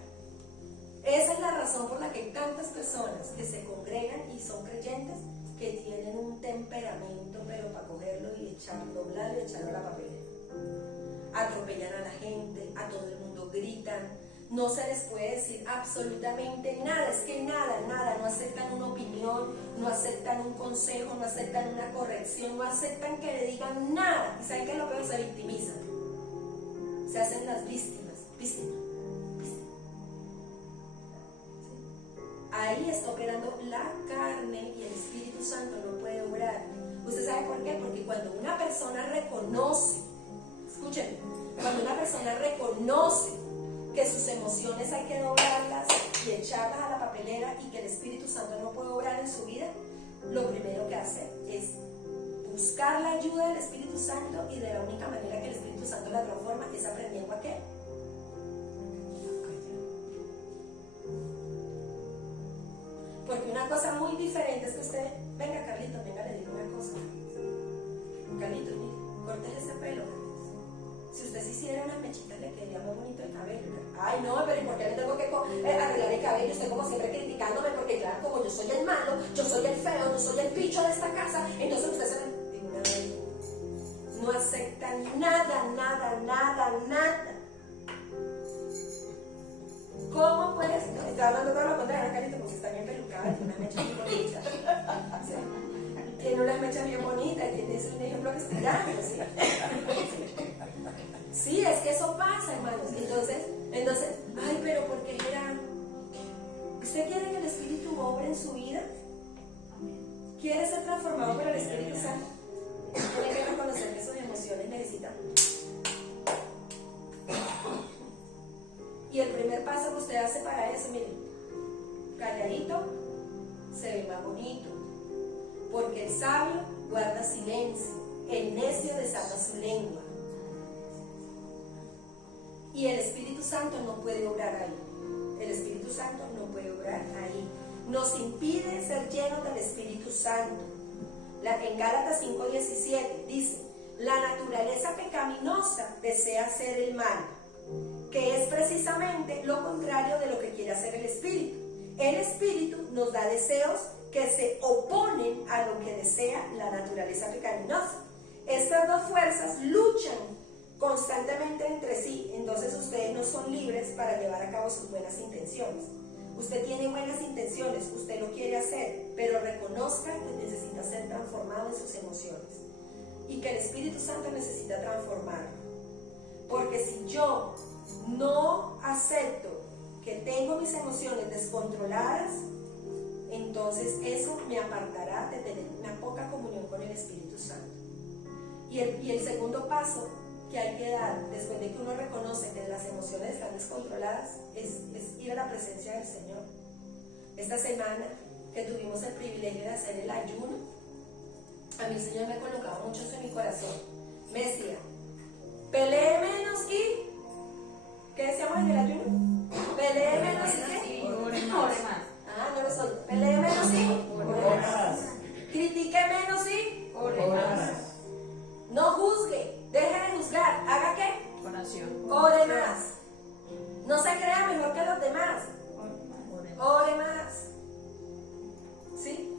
Esa es la razón por la que hay tantas personas que se congregan y son creyentes que tienen un temperamento, pero para cogerlo y doblarlo y echarlo a la papelera. Atropellan a la gente, a todo el mundo gritan, no se les puede decir absolutamente nada, es que nada, no aceptan una opinión, no aceptan un consejo, no aceptan una corrección, no aceptan que le digan nada. ¿Y saben qué es lo peor? Se victimizan, se hacen las víctimas. Ahí está operando la carne y el Espíritu Santo no puede obrar. ¿Usted sabe por qué? Porque cuando una persona reconoce, escuchen, cuando una persona reconoce que sus emociones hay que doblarlas y echarlas a la papelera y que el Espíritu Santo no puede obrar en su vida, lo primero que hace es buscar la ayuda del Espíritu Santo, y de la única manera que el Espíritu Santo la transforma es aprendiendo a qué. Porque una cosa muy diferente es que usted, venga Carlito, venga, le digo una cosa. Carlitos, mire, córtele ese pelo. Si usted se hiciera unas mechitas, le quedaría muy bonito el cabello. Ay, no, pero ¿y por qué me tengo que arreglar el cabello? Usted como siempre criticándome, porque claro, como yo soy el malo, yo soy el feo, yo soy el picho de esta casa, entonces usted se me... Digo, una vez, no acepta nada, nada, nada, nada. ¿Cómo puedes? No, está hablando todo lo contrario, Carito, porque está bien pelucada, tiene unas mechas bien bonitas. ¿Sí? Tiene unas mechas bien bonitas, tienes un ejemplo que estoy dando, ¿sí? Sí, es que eso pasa, hermanos. Entonces, ay, pero ¿por qué será? ¿Usted quiere que el Espíritu obre en su vida? ¿Quiere ser transformado por el Espíritu Santo? Tiene que reconocer que sus emociones necesitan. Y el primer paso que usted hace para eso, miren, calladito, se ve más bonito. Porque el sabio guarda silencio, el necio desata su lengua. Y el Espíritu Santo no puede obrar ahí. El Espíritu Santo no puede obrar ahí. Nos impide ser llenos del Espíritu Santo. En Gálatas 5:17 dice, la naturaleza pecaminosa desea hacer el mal, que es precisamente lo contrario de lo que quiere hacer el Espíritu. El Espíritu nos da deseos que se oponen a lo que desea la naturaleza pecaminosa. Estas dos fuerzas luchan constantemente entre sí, entonces ustedes no son libres para llevar a cabo sus buenas intenciones. Usted tiene buenas intenciones, usted lo quiere hacer, pero reconozca que necesita ser transformado en sus emociones y que el Espíritu Santo necesita transformarlo. Porque si yo no acepto que tengo mis emociones descontroladas, entonces eso me apartará de tener una poca comunión con el Espíritu Santo. Y el segundo paso que hay que dar después de que uno reconoce que las emociones están descontroladas es ir a la presencia del Señor. Esta semana que tuvimos el privilegio de hacer el ayuno, a mí el Señor me colocaba mucho en mi corazón. Me decía, pelee menos y... ¿qué decíamos en el ayuno? Pelee menos y ¿qué? Ore más. Ah, no lo soy. Pelee menos y ore más. Critique menos y Ore más. no juzgue, deje de juzgar. ¿Haga qué? Oración. Ore más. No se crea mejor que los demás. Ore más. ¿Sí?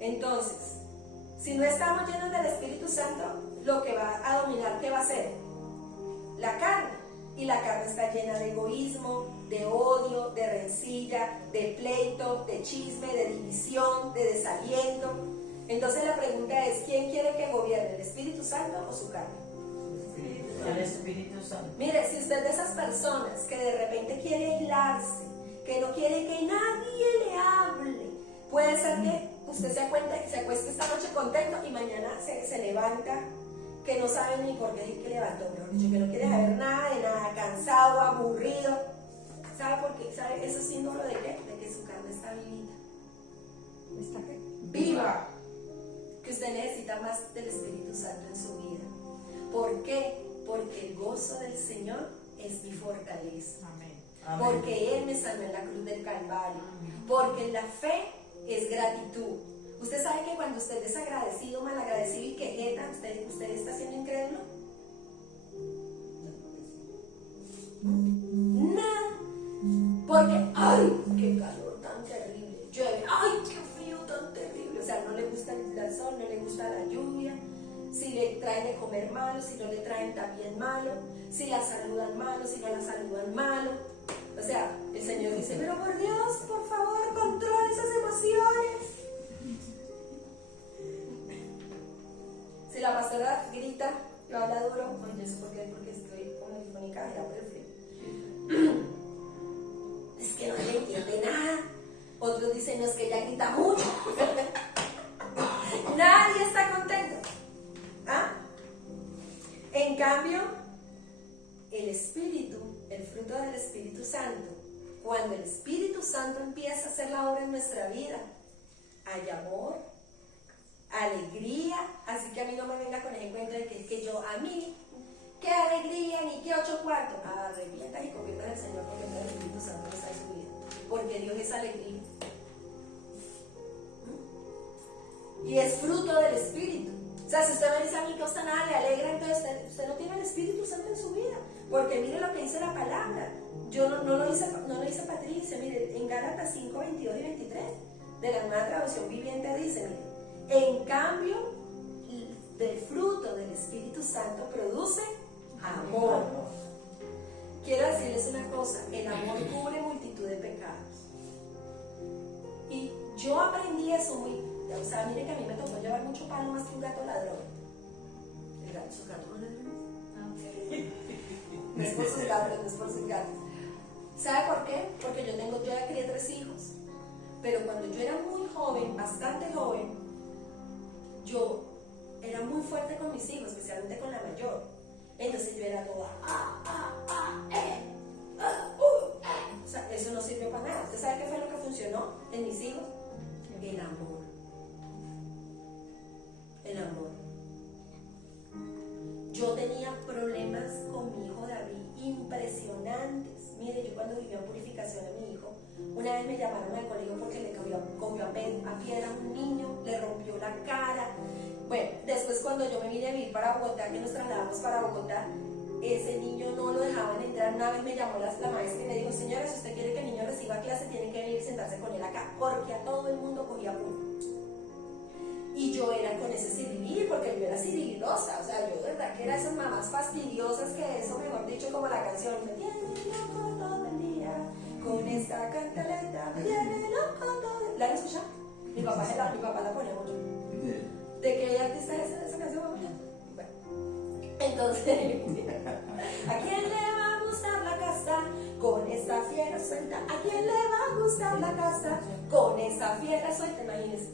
Entonces, si no estamos llenos del Espíritu Santo, lo que va a dominar, ¿qué va a ser? La carne. Y la carne está llena de egoísmo, de odio, de rencilla, de pleito, de chisme, de división, de desaliento. Entonces la pregunta es, ¿quién quiere que gobierne, el Espíritu Santo o su carne? El Espíritu Santo. Mire, si usted es de esas personas que de repente quiere aislarse, que no quiere que nadie le hable, puede ser que usted se acueste esta noche contento y mañana se levanta que no sabe ni por qué que levantó, mejor dicho, que no quiere saber nada de nada, cansado, aburrido. ¿Sabe por qué? ¿Sabe? Eso es símbolo de qué? De que su carne está vivita. ¿Está qué? Viva. Que usted necesita más del Espíritu Santo en su vida. ¿Por qué? Porque el gozo del Señor es mi fortaleza. Amén. Porque Él me salvó en la cruz del Calvario. Porque la fe es gratitud. Usted sabe que cuando usted es agradecido, malagradecido y quejeta, ¿usted está siendo incrédulo? Nada. Porque, ¡ay, qué calor tan terrible! Llueve, ¡ay, qué frío tan terrible! O sea, no le gusta el sol, no le gusta la lluvia. Si le traen de comer malo, si no le traen también malo. Si la saludan malo, si no la saludan malo. O sea, el Señor dice, pero por Dios, por favor, controla esas emociones. Si la pastora grita, yo habla duro, pues yo sé por qué, porque estoy con la fónica de la por el frío. Es que no le entiende nada. Otros dicen, no, es que ella grita mucho. Nadie está contento. ¿Ah? En cambio, el Espíritu, el fruto del Espíritu Santo, cuando el Espíritu Santo empieza a hacer la obra en nuestra vida, hay amor, alegría. Así que a mí no me venga con ese cuento de que yo, a mí, qué alegría, ni qué 8 cuartos. Arrepientas y conviertas al Señor, porque el Espíritu Santo está en su vida. Porque Dios es alegría. Y es fruto del Espíritu. sea, si usted me dice a mí que usted nada le alegra, entonces usted no tiene el Espíritu Santo en su vida. Porque mire lo que dice la palabra. Yo no lo dice Patricia, mire, en Gálatas 5, 22 y 23, de la Nueva Traducción Viviente dice, mire, en cambio, del fruto del Espíritu Santo produce amor. Quiero decirles una cosa, el amor cubre multitud de pecados. Y yo aprendí eso o sea, mire que a mí me tocó llevar mucho palo más que un gato ladrón. ¿Sus gatos no ladrones? No es por sus gatos, no es por sus gatos. ¿Sabe por qué? Porque yo ya crié 3 hijos. Pero cuando yo era muy joven, bastante joven, yo era muy fuerte con mis hijos, especialmente con la mayor. Entonces yo era toda, o sea, eso no sirvió para nada. ¿Usted sabe qué fue lo que funcionó en mis hijos? El amor. El amor. Yo tenía problemas con mi hijo David impresionantes. Mire, yo cuando vivía en Purificación a mi hijo, una vez me llamaron al colegio porque le cogió a piedra a un niño, le rompió la cara. Bueno, después cuando yo me vine a vivir para Bogotá, que nos trasladamos para Bogotá, ese niño no lo dejaban entrar. Una vez me llamó la maestra y me dijo, señora, si usted quiere que el niño reciba clase, tiene que venir y sentarse con él acá, porque a todo el mundo cogía puño. Y yo era con ese cirilí, porque yo era cirililosa, o sea, yo de verdad que era esas mamás fastidiosas que eso, mejor dicho, como la canción, me tiene loco todo el día, con esta cantaleta, me tiene loco todo el día. ¿La han escuchado? Mi papá la ponía mucho. ¿De qué artista es esa canción? Bueno, entonces, ¿a quién le va a gustar la casa con esta fiera suelta? ¿A quién le va a gustar la casa con esa fiera suelta? Imagínense.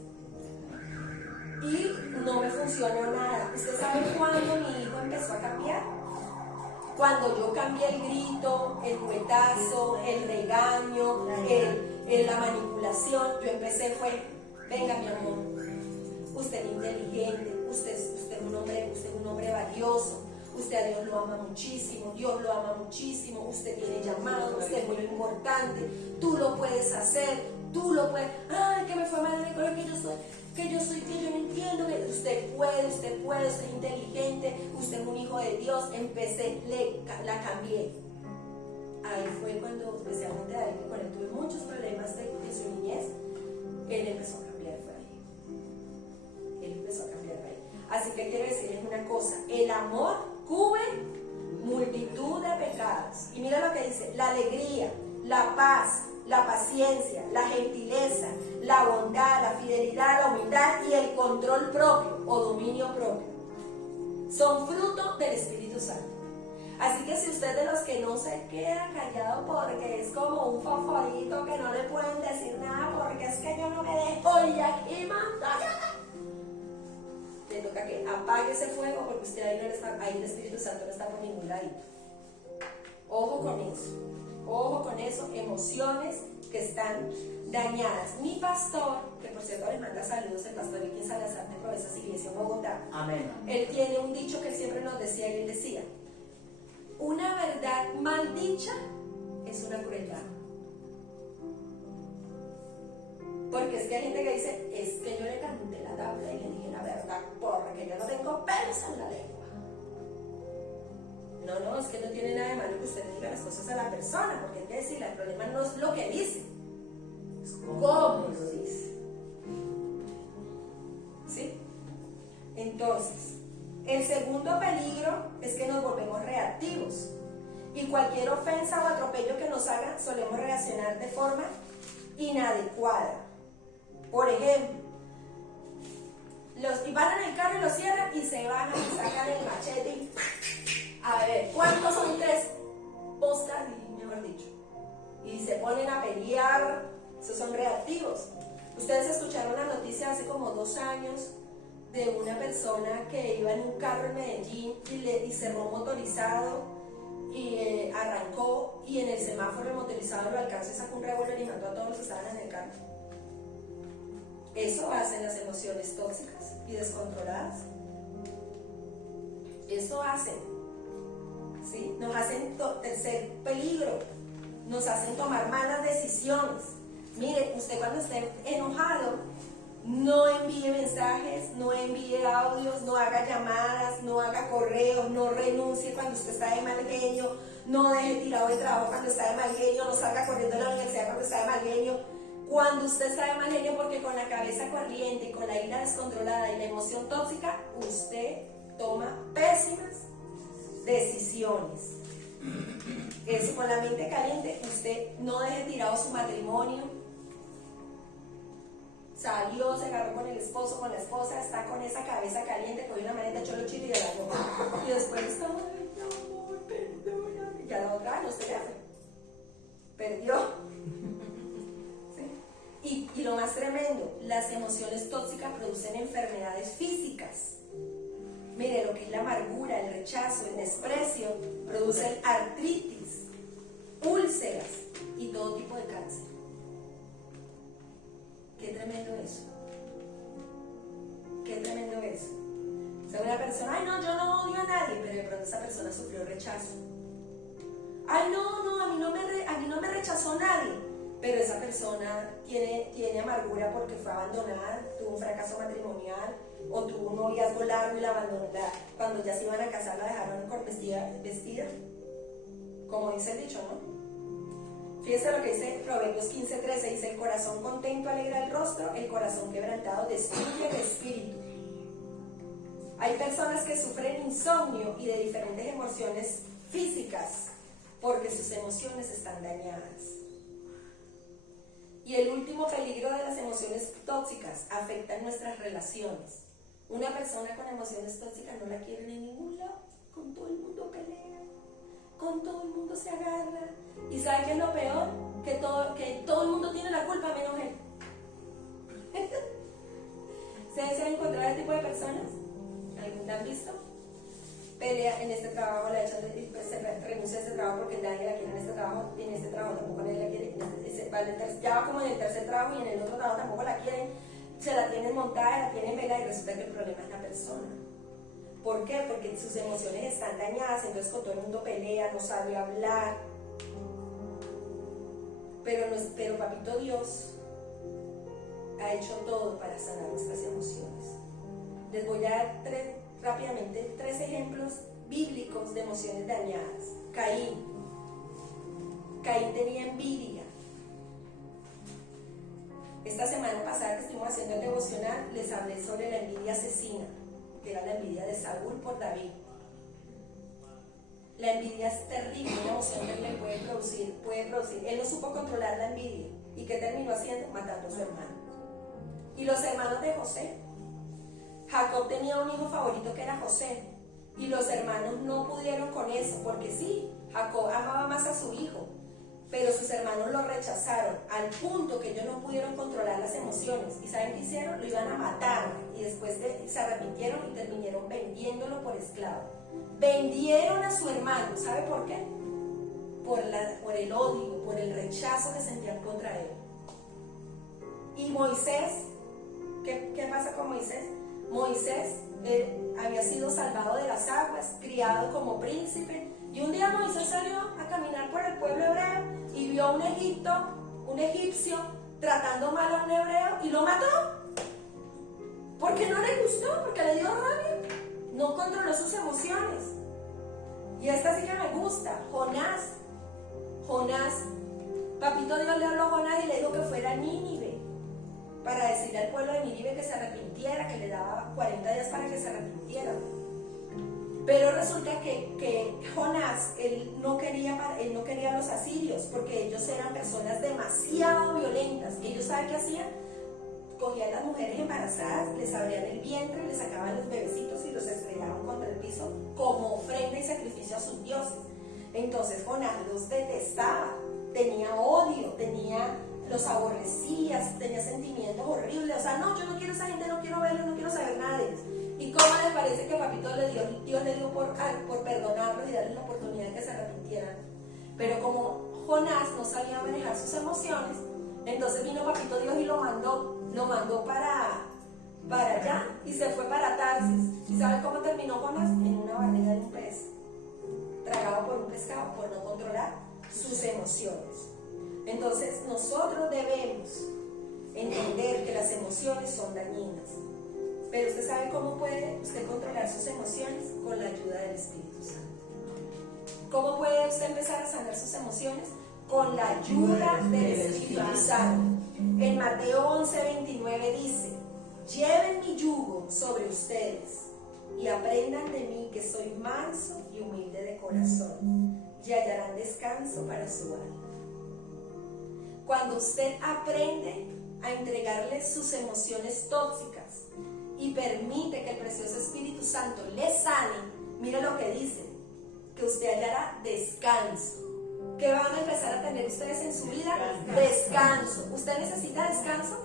Y no me funcionó nada. ¿Usted sabe cuándo mi hijo empezó a cambiar? Cuando yo cambié el grito, el cuetazo, el regaño, la manipulación, yo empecé venga mi amor, usted es inteligente, usted es un hombre valioso, usted a Dios lo ama muchísimo, Dios lo ama muchísimo, usted tiene llamado, usted es muy importante, tú lo puedes hacer, tú lo puedes, ay, que me fue mal en el colegio, que yo no entiendo, que usted puede, usted es inteligente, usted es un hijo de Dios. Empecé, la cambié. Ahí fue cuando, especialmente a él, que con él tuve muchos problemas de su niñez, él empezó a cambiar, fue ahí. Él empezó a cambiar ahí. Así que quiero decirles una cosa, el amor cubre multitud de pecados. Y mira lo que dice, la alegría, la paz, la paciencia, la gentileza, la bondad, la fidelidad, la humildad y el control propio o dominio propio son fruto del Espíritu Santo. Así que si usted es de los que no se queda callado porque es como un favorito que no le pueden decir nada porque es que yo no me dejo y aquí manda, le toca que apague ese fuego porque usted ahí el Espíritu Santo no está por ningún lado. Ojo con eso, emociones que están dañadas. Mi pastor, que por cierto les manda saludos, el pastor Iquín Salazar de Proezas Iglesia en Bogotá. Amén. Él tiene un dicho que él siempre nos decía, y él decía, una verdad mal dicha es una crueldad. Porque es que hay gente que dice, es que yo le canté la tabla y le dije la verdad, porque yo no tengo pelos en la lengua. No, es que no tiene nada de malo que usted le diga las cosas a la persona, porque hay que decirle, el problema no es lo que dice, es cómo lo dice. ¿Sí? Entonces, el segundo peligro es que nos volvemos reactivos y cualquier ofensa o atropello que nos hagan solemos reaccionar de forma inadecuada. Por ejemplo, y van en el carro y lo cierran y se bajan y sacan el machete y a ver, ¿cuántos son 3 postas? Mejor dicho. Y se ponen a pelear, esos son reactivos. Ustedes escucharon la noticia hace como 2 años de una persona que iba en un carro en Medellín y cerró motorizado y arrancó y en el semáforo el motorizado lo alcanzó y sacó un revólver y mató a todos los que estaban en el carro. Eso hacen las emociones tóxicas y descontroladas. Eso hacen. ¿Sí? Nos hacen tercer peligro, nos hacen tomar malas decisiones. Mire, usted cuando esté enojado, No envíe mensajes, no envíe audios, no haga llamadas, no haga correos, no renuncie cuando usted está de mal genio, no deje tirado el trabajo cuando está de mal genio, no salga corriendo a la universidad cuando está de mal genio. Cuando usted está de mal genio, porque con la cabeza corriente, con la ira descontrolada y la emoción tóxica, usted toma pésimas decisiones. Eso, con la mente caliente, usted no deje tirado su matrimonio. Salió, se agarró con el esposo, con la esposa, está con esa cabeza caliente, cogió una maneta, echó los chiles y de la ropa. Y después está, ay, mi amor, perdóname. Y ya la otra, no se le hace. Perdió. ¿Sí? Y lo más tremendo, las emociones tóxicas producen enfermedades físicas. Mire, lo que es la amargura, el rechazo, el desprecio, producen artritis, úlceras y todo tipo de cáncer. Qué tremendo eso. Qué tremendo eso. O sea, una persona, ay no, yo no odio a nadie, pero de pronto esa persona sufrió rechazo. Ay no, a mí no me rechazó nadie, pero esa persona tiene amargura porque fue abandonada, tuvo un fracaso matrimonial, o tuvo un noviazgo largo y la abandonó, cuando ya se iban a casar la dejaron con vestida, como dice el dicho, ¿no? Fíjense lo que dice Proverbios 15:13, dice: el corazón contento alegra el rostro, el corazón quebrantado destruye el espíritu. Hay personas que sufren insomnio y de diferentes emociones físicas porque sus emociones están dañadas. Y el último peligro de las emociones tóxicas afectan nuestras relaciones. Una persona con emociones tóxicas no la quieren en ningún lado, con todo el mundo pelea, con todo el mundo se agarra. ¿Y sabe qué es lo peor? Que todo el mundo tiene la culpa menos él. ¿Ustedes se han encontrado ese tipo de personas? ¿Alguna han visto? Pelea en este trabajo, la echan, se renuncia a este trabajo porque nadie la quiere en este trabajo, y en este trabajo tampoco nadie la quiere, ya va como en el tercer trabajo y en el otro trabajo tampoco la quieren, se la tienen montada, la tienen vela, y resulta que el problema es la persona. ¿Por qué? Porque sus emociones están dañadas, entonces con todo el mundo pelea, no sabe hablar. Pero Papito Dios ha hecho todo para sanar nuestras emociones. Les voy a dar rápidamente tres ejemplos bíblicos de emociones dañadas. Caín tenía envidia. Esta semana pasada que estuvimos haciendo el devocional, les hablé sobre la envidia asesina, que era la envidia de Saúl por David. La envidia es terrible, una emoción que le puede producir. Él no supo controlar la envidia. ¿Y qué terminó haciendo? Matando a su hermano. Y los hermanos de José. Jacob tenía un hijo favorito que era José. Y los hermanos no pudieron con eso, porque sí, Jacob amaba más a su hijo, pero sus hermanos lo rechazaron al punto que ellos no pudieron controlar las emociones. ¿Y saben qué hicieron? Lo iban a matar. Y después se arrepintieron y terminaron vendiéndolo por esclavo. Vendieron a su hermano. ¿Sabe por qué? Por el odio, por el rechazo que sentían contra él. Y Moisés, ¿qué pasa con Moisés? Moisés había sido salvado de las aguas, criado como príncipe, y un día Moisés salió a caminar por el pueblo hebreo y vio a un egipcio tratando mal a un hebreo y lo mató. Porque no le gustó, porque le dio rabia. No controló sus emociones. Y esta sí que me gusta, Jonás. Papito Dios le habló a Jonás y le dijo que fuera a Nínive para decirle al pueblo de Nínive que se arrepintiera, que le daba 40 días para que se arrepintiera. Pero resulta que Jonás, él no quería a los asirios, porque ellos eran personas demasiado violentas. Ellos, ¿saben qué hacían? Cogían a las mujeres embarazadas, les abrían el vientre, les sacaban los bebecitos y los estrellaban contra el piso como ofrenda y sacrificio a sus dioses. Entonces Jonás los detestaba, tenía odio, los aborrecía, tenía sentimientos horribles. O sea, no, yo no quiero a esa gente, no quiero verlos, no quiero saber nada de ellos. ¿Y cómo les parece que Papito Dios le dio por perdonarlos y darles la oportunidad de que se arrepintieran? Pero como Jonás no sabía manejar sus emociones, entonces vino Papito Dios y lo mandó para allá y se fue para Tarsis. ¿Y sabe cómo terminó Jonás? En una barriga de un pez, tragado por un pescado, por no controlar sus emociones. Entonces nosotros debemos entender que las emociones son dañinas. Pero usted sabe cómo puede usted controlar sus emociones con la ayuda del Espíritu Santo. ¿Cómo puede usted empezar a sanar sus emociones? Con la ayuda del Espíritu Santo. En Mateo 11:29 dice: lleven mi yugo sobre ustedes y aprendan de mí, que soy manso y humilde de corazón, y hallarán descanso para su alma. Cuando usted aprende a entregarle sus emociones tóxicas y permite que el precioso Espíritu Santo le sane, mire lo que dice, que usted hallará descanso. ¿Qué van a empezar a tener ustedes en su vida? Descanso. ¿Usted necesita descanso?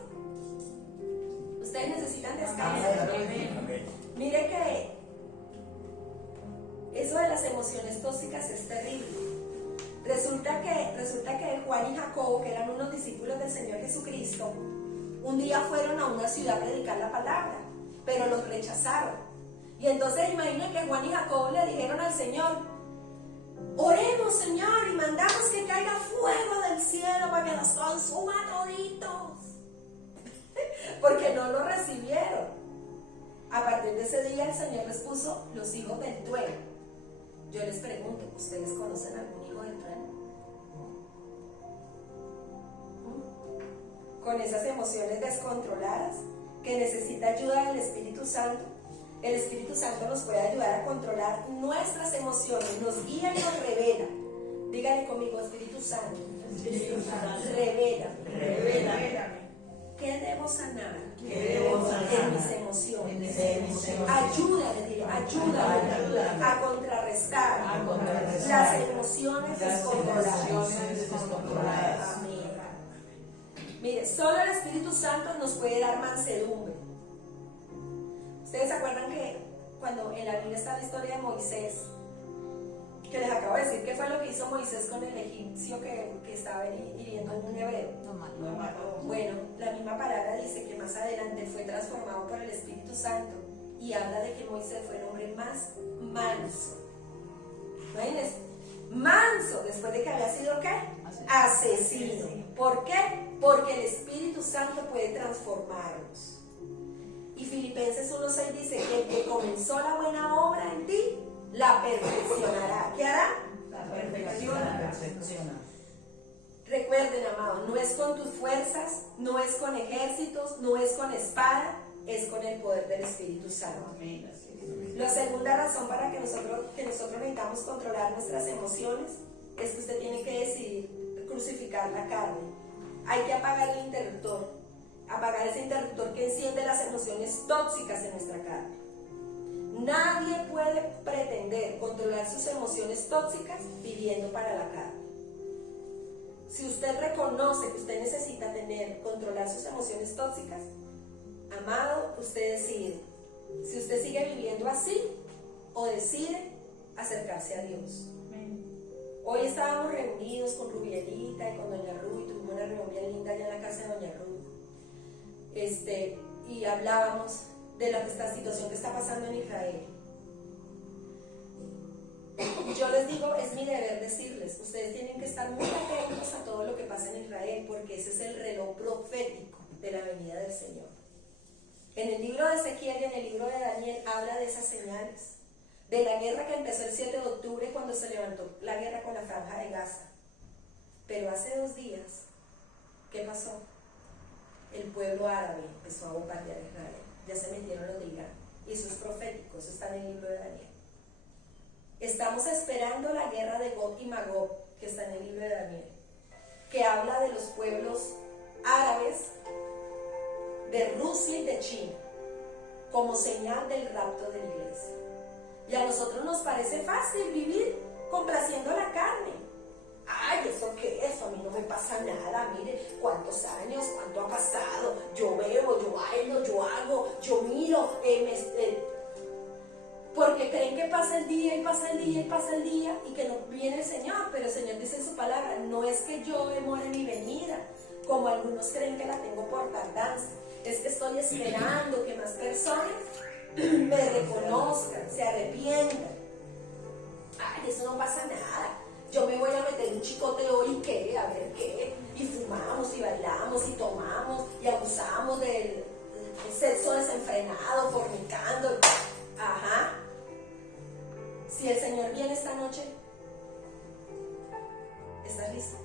¿Ustedes necesitan descanso? Mire que eso de las emociones tóxicas es terrible. Resulta que Juan y Jacobo, que eran unos discípulos del Señor Jesucristo, un día fueron a una ciudad a predicar la palabra, pero los rechazaron. Y entonces imaginen que Juan y Jacobo le dijeron al Señor: oremos, Señor, y mandamos que caiga fuego del cielo para que nos consuma toditos. Porque no lo recibieron. A partir de ese día el Señor les puso los hijos del trueno. Yo les pregunto, ¿ustedes conocen algún hijo del trueno? Con esas emociones descontroladas, que necesita ayuda del Espíritu Santo. El Espíritu Santo nos puede ayudar a controlar nuestras emociones, nos guía y nos revela. Díganle conmigo: Espíritu Santo, revélame. ¿Qué debo sanar? En mis emociones. Ayúdame a contrarrestar las emociones descontroladas. Amén. Mire, solo el Espíritu Santo nos puede dar mansedumbre. Ustedes se acuerdan que cuando en la Biblia está la historia de Moisés, que les acabo de decir qué fue lo que hizo Moisés con el egipcio que estaba hiriendo a un hebreo. Bueno, la misma palabra dice que más adelante fue transformado por el Espíritu Santo y habla de que Moisés fue el hombre más manso. Imagínense, manso después de que había sido ¿qué? Asesino. ¿Por qué? Porque el Espíritu Santo puede transformarnos. Y Filipenses 1:6 dice que el que comenzó la buena obra en ti la perfeccionará. ¿Qué hará? La perfeccionará. Recuerden, amados, no es con tus fuerzas, no es con ejércitos, no es con espada, es con el poder del Espíritu Santo. La segunda razón para que nosotros necesitamos controlar nuestras emociones es que usted tiene que decidir crucificar la carne. Hay que apagar el interruptor, apagar ese interruptor que enciende las emociones tóxicas en nuestra carne. Nadie puede pretender controlar sus emociones tóxicas viviendo para la carne. Si usted reconoce que usted necesita controlar sus emociones tóxicas, amado, usted decide si usted sigue viviendo así o decide acercarse a Dios. Hoy estábamos reunidos con Rubielita y con Doña Ruth, y tuvimos una reunión bien linda allá en la casa de Doña Ruth. Y hablábamos de esta situación que está pasando en Israel. Yo les digo, es mi deber decirles, ustedes tienen que estar muy atentos a todo lo que pasa en Israel, porque ese es el reloj profético de la venida del Señor. En el libro de Ezequiel y en el libro de Daniel habla de esas señales, de la guerra que empezó el 7 de octubre cuando se levantó la guerra con la Franja de Gaza. Pero hace 2 días, ¿qué pasó? El pueblo árabe empezó a bombardear Israel. Ya se metieron los de Irán. Y eso es profético, eso está en el libro de Daniel. Estamos esperando la guerra de Gog y Magog, que está en el libro de Daniel, que habla de los pueblos árabes, de Rusia y de China, como señal del rapto de la iglesia. Y a nosotros nos parece fácil vivir complaciendo la carne. Ay, ¿eso qué es? A mí no me pasa nada. Mire, cuántos años, cuánto ha pasado. Yo bebo, yo bailo, yo hago, yo miro. Porque creen que pasa el día y pasa el día y pasa el día y que no viene el Señor. Pero el Señor dice en su palabra: no es que yo demore mi venida, como algunos creen que la tengo por tardanza. Es que estoy esperando que más personas me reconozcan, se arrepientan. Ay, eso no pasa nada. Yo me voy a meter un chicote hoy, ¿qué? A ver qué. y fumamos y bailamos y tomamos y abusamos del sexo desenfrenado, fornicando. Ajá. Si el Señor viene esta noche, ¿estás listo?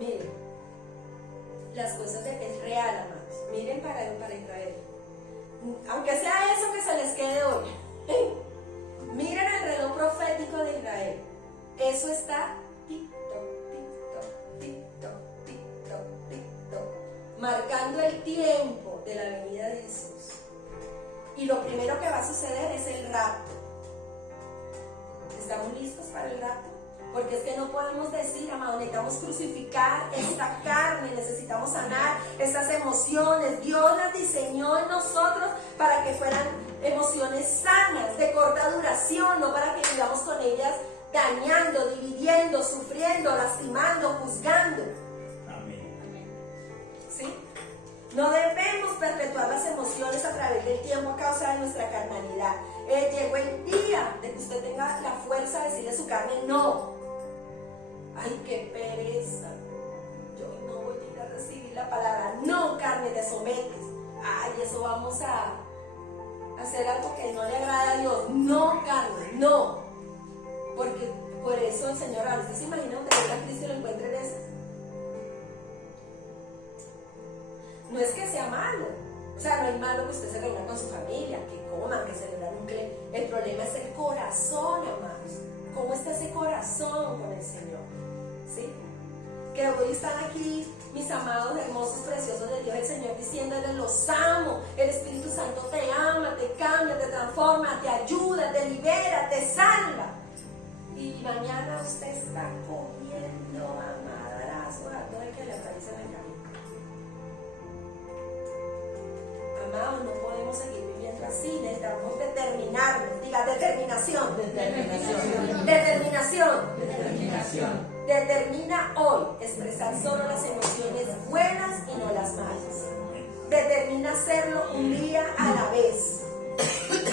Miren, las cosas es real, amados. Miren para Israel. Aunque sea eso que se les quede hoy. Miren el reloj profético de Israel. Eso está tic-toc, tic-toc, tic-toc, tic-toc, tic-toc, marcando el tiempo de la venida de Jesús. Y lo primero que va a suceder es el rapto. ¿Estamos listos para el rapto? Porque es que no podemos decir, amado, necesitamos crucificar esta carne, necesitamos sanar estas emociones. Dios las diseñó en nosotros para que fueran emociones sanas, de corta duración, no para que vivamos con ellas dañando, dividiendo, sufriendo, lastimando, juzgando. Amén. ¿Sí? No debemos perpetuar las emociones a través del tiempo a causa de nuestra carnalidad. Llegó el día de que usted tenga la fuerza de decirle a su carne no. Ay, qué pereza. Yo no voy a ir a recibir la palabra. No, carne, te sometes. Ay, eso vamos a hacer algo que no le agrada a Dios. No, carne, no. Porque por eso el Señor habla. ¿Usted se imagina donde venga Cristo y lo encuentre en esas? No es que sea malo. O sea, no es malo que usted se reúna con su familia, que coman, que se le dan un clé. El problema es el corazón, amados. ¿Cómo está ese corazón con el Señor? ¿Sí? Que hoy están aquí mis amados, hermosos, preciosos de Dios, el Señor diciéndoles: los amo. El Espíritu Santo te ama, te cambia, te transforma, te ayuda, te libera, te salva. Y mañana usted está comiendo a madrazo a todo el que le aparece en el camino. Amados, no podemos seguir viviendo así. Necesitamos determinarnos. Diga: determinación. Determinación. Determina hoy expresar solo las emociones buenas y no las malas. Determina hacerlo un día a la vez.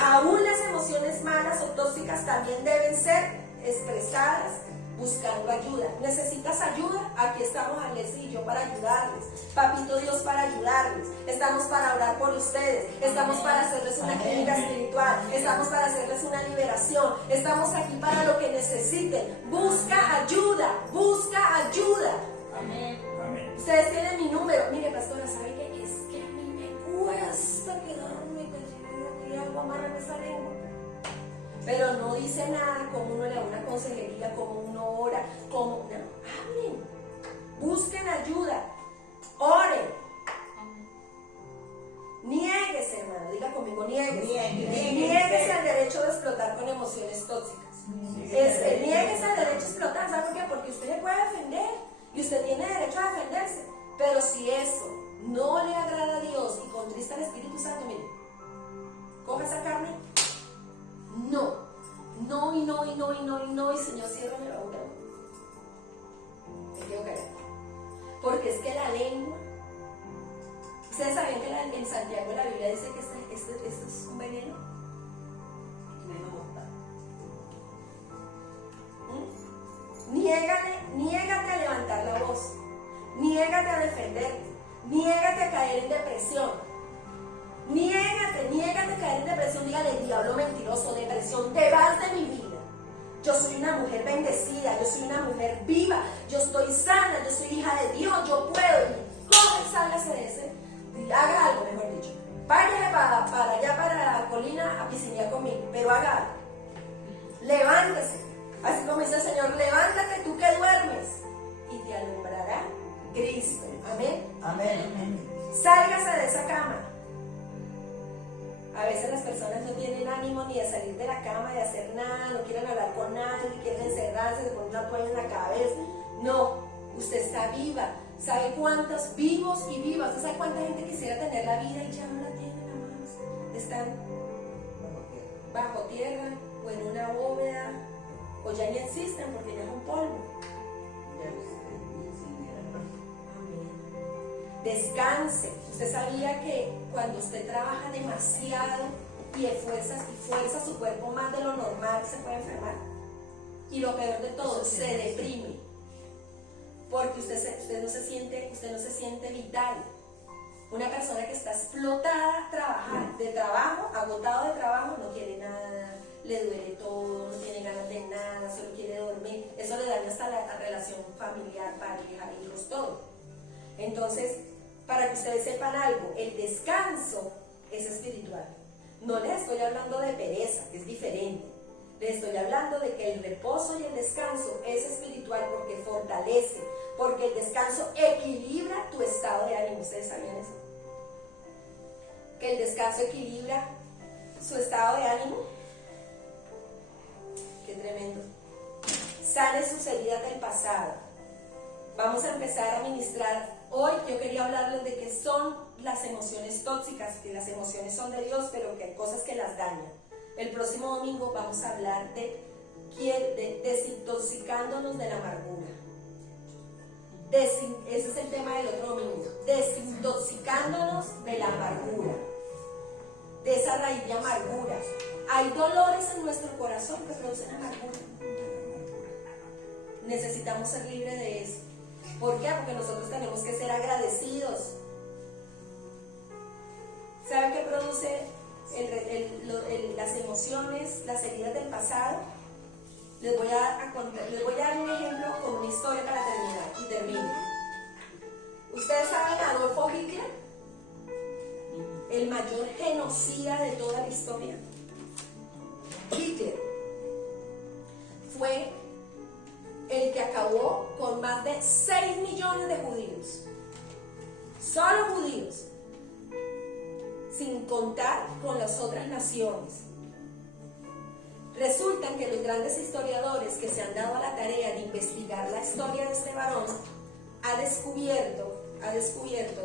Aún las emociones malas o tóxicas también deben ser expresadas buscando ayuda. ¿Necesitas ayuda? Aquí estamos Alessi y yo para ayudarles. Papito Dios para ayudarles. Estamos para orar por ustedes. Estamos para hacerles una clínica espiritual. Estamos para hacerles una liberación. Estamos aquí para lo que necesiten. Busca ayuda. Busca ayuda. Amén. Amén. Ustedes tienen mi número. Mire, pastora, ¿sabe qué? Es que a mí me cuesta quedarme y algo amarra en esa lengua. Pero no dice nada como uno le da una consejería, como uno ora, como... No, hablen, busquen ayuda, oren. Niéguese, hermano, diga conmigo, niéguese. Niéguese al derecho de explotar con emociones tóxicas. Niéguese al derecho a explotar, ¿sabe por qué? Porque usted se puede defender y usted tiene derecho a defenderse. Pero si eso no le agrada a Dios y contrista al Espíritu Santo, mire, coja esa carne. No, y Señor, ciérrame la boca. Me quiero caer. Porque es que la lengua, ¿ustedes sabían que en Santiago la Biblia dice que esto es un veneno? Niégate a levantar la voz, niégate a defenderte, niégate a caer en depresión. Niégate a caer en depresión. Dígale: diablo mentiroso, depresión, te vas de mi vida. Yo soy una mujer bendecida, yo soy una mujer viva, yo estoy sana, yo soy hija de Dios, yo puedo. Y coge, sálgase de ese, y haga algo, mejor dicho. Váyase para allá, para la colina, a piscinear conmigo, pero haga algo. Levántese, así como dice el Señor: levántate tú que duermes, y te alumbrará Cristo. Amén. Amén. Sálgase de esa cama. A veces las personas no tienen ánimo ni de salir de la cama, de hacer nada, no quieren hablar con nadie, quieren encerrarse, se ponen una toalla en la cabeza. No, usted está viva. ¿Sabe cuántos vivos y vivas? ¿Usted sabe cuánta gente quisiera tener la vida y ya no la tienen, amados? Están bajo tierra o en una bóveda, o ya ni existen porque ya son polvo. Descanse. ¿Usted sabía que cuando usted trabaja demasiado y esfuerza su cuerpo más de lo normal, se puede enfermar? Y lo peor de todo, se deprime. Porque usted no se siente vital. Una persona que está explotada de trabajo, agotado de trabajo, no quiere nada, le duele todo, no tiene ganas de nada, solo quiere dormir. Eso le daña hasta la relación familiar, pareja, hijos, todo. Entonces, para que ustedes sepan algo, el descanso es espiritual. No les estoy hablando de pereza, que es diferente. Les estoy hablando de que el reposo y el descanso es espiritual porque fortalece, porque el descanso equilibra tu estado de ánimo. ¿Ustedes sabían eso? Que el descanso equilibra su estado de ánimo. Qué tremendo. Sane sus heridas del pasado. Vamos a empezar a ministrar. Hoy yo quería hablarles de qué son las emociones tóxicas, que las emociones son de Dios, pero que hay cosas que las dañan. El próximo domingo vamos a hablar de desintoxicándonos de la amargura. Ese es el tema del otro domingo. Desintoxicándonos de la amargura. De esa raíz de amargura. Hay dolores en nuestro corazón que producen amargura. Necesitamos ser libres de eso. ¿Por qué? Porque nosotros tenemos que ser agradecidos. ¿Saben qué produce las emociones, las heridas del pasado? Les voy a dar un ejemplo con una historia para terminar y termino. ¿Ustedes saben a Adolfo Hitler? El mayor genocida de toda la historia. Hitler fue el que acabó con más de 6 millones de judíos. Solo judíos. Sin contar con las otras naciones. Resulta que los grandes historiadores que se han dado a la tarea de investigar la historia de este varón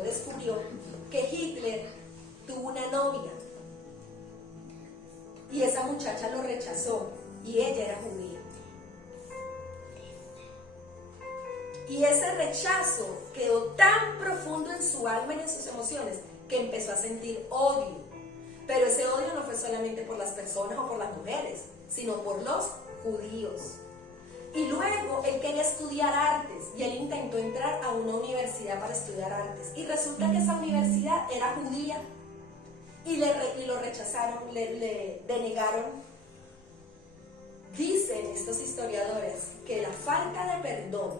descubrió que Hitler tuvo una novia y esa muchacha lo rechazó y ella era judía. Y ese rechazo quedó tan profundo en su alma y en sus emociones que empezó a sentir odio. Pero ese odio no fue solamente por las personas o por las mujeres, sino por los judíos. Y luego él quería estudiar artes y él intentó entrar a una universidad para estudiar artes. Y resulta que esa universidad era judía y lo rechazaron, le denegaron. Dicen estos historiadores que la falta de perdón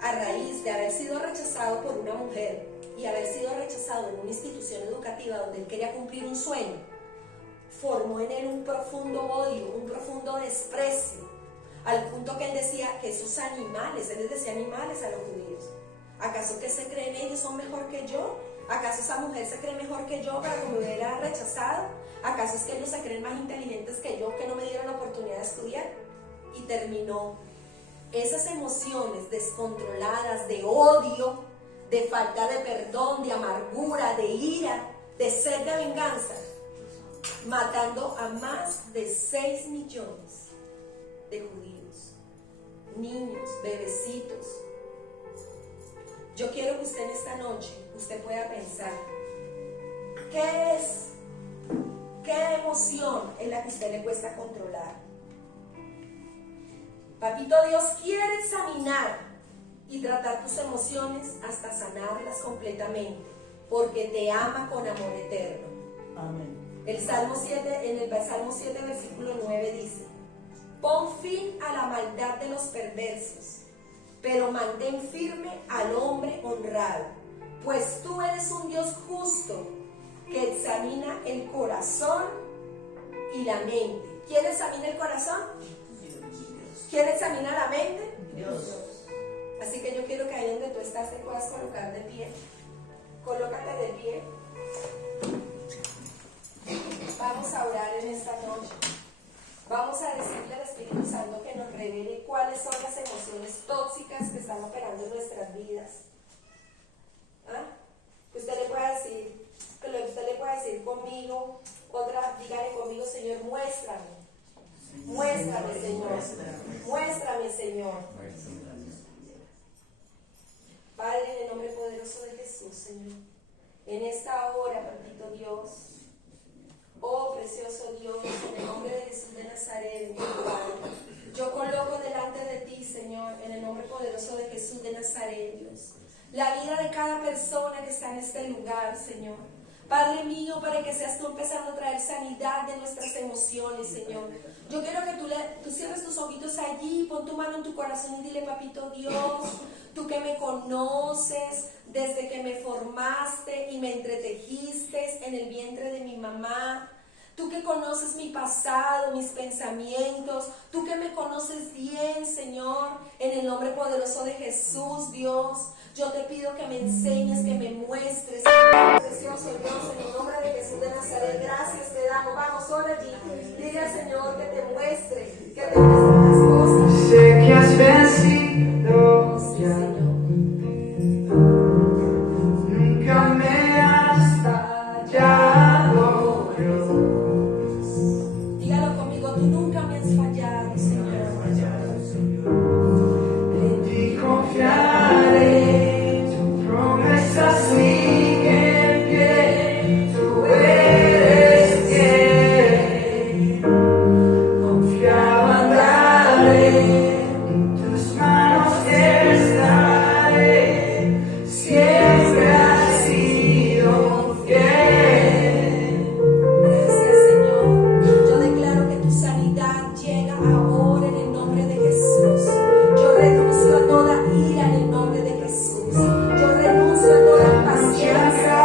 a raíz de haber sido rechazado por una mujer y haber sido rechazado en una institución educativa donde él quería cumplir un sueño, formó en él un profundo odio, un profundo desprecio, al punto que él decía que esos animales, él les decía animales a los judíos. ¿Acaso que se creen ellos son mejor que yo? ¿Acaso esa mujer se cree mejor que yo para que me hubiera rechazado? ¿Acaso es que ellos se creen más inteligentes que yo, que no me dieron la oportunidad de estudiar? Y terminó esas emociones descontroladas de odio, de falta de perdón, de amargura, de ira, de sed de venganza, matando a más de 6 millones de judíos, niños, bebecitos. Yo quiero que usted en esta noche, usted pueda pensar, ¿qué emoción es la que a usted le cuesta controlar? Papito Dios quiere examinar y tratar tus emociones hasta sanarlas completamente, porque te ama con amor eterno. Amén. En el Salmo 7, versículo 9 dice: pon fin a la maldad de los perversos, pero mantén firme al hombre honrado, pues tú eres un Dios justo que examina el corazón y la mente. ¿Quién examina el corazón? ¿Quién examina la mente? Dios. Así que yo quiero que ahí donde tú estás te puedas colocar de pie. Colócate de pie. Vamos a orar en esta noche. Vamos a decirle al Espíritu Santo que nos revele cuáles son las emociones tóxicas que están operando en nuestras vidas. Que usted le pueda decir conmigo, dígale conmigo: Señor, muéstrame. Muéstrame, Señor. Muéstrame, Señor. Padre, en el nombre poderoso de Jesús, Señor, en esta hora, papito Dios, oh precioso Dios, en el nombre de Jesús de Nazaret, mi Padre, Yo coloco delante de ti, Señor, en el nombre poderoso de Jesús de Nazaret, Dios, la vida de cada persona que está en este lugar, Señor. Padre mío, para que seas tú empezando a traer sanidad de nuestras emociones, Señor. Yo quiero que tú cierres tus ojitos allí, pon tu mano en tu corazón y dile, papito Dios, tú que me conoces desde que me formaste y me entretejiste en el vientre de mi mamá. Tú que conoces mi pasado, mis pensamientos, tú que me conoces bien, Señor, en el nombre poderoso de Jesús, Dios. Yo te pido que me enseñes, que me muestres, precioso Dios, en el nombre de Jesús de Nazaret. Gracias te damos. Vamos, ora allí. Dile al Señor que te muestre las cosas. Sé que has vencido Sí, ya, Señor. nunca me has fallado, Dios. Dígalo conmigo, tú nunca me has fallado, Señor. En ti confiaré, tu promesa sigue en pie, tú eres fiel. Confiado andaré, en tus manos estaré, siempre has sido fiel. Gracias, Señor. Yo declaro que tu sanidad llega ahora en el nombre de Jesús. Yo renuncio a toda ira en el nombre de Jesús. Yo renuncio a toda impaciencia.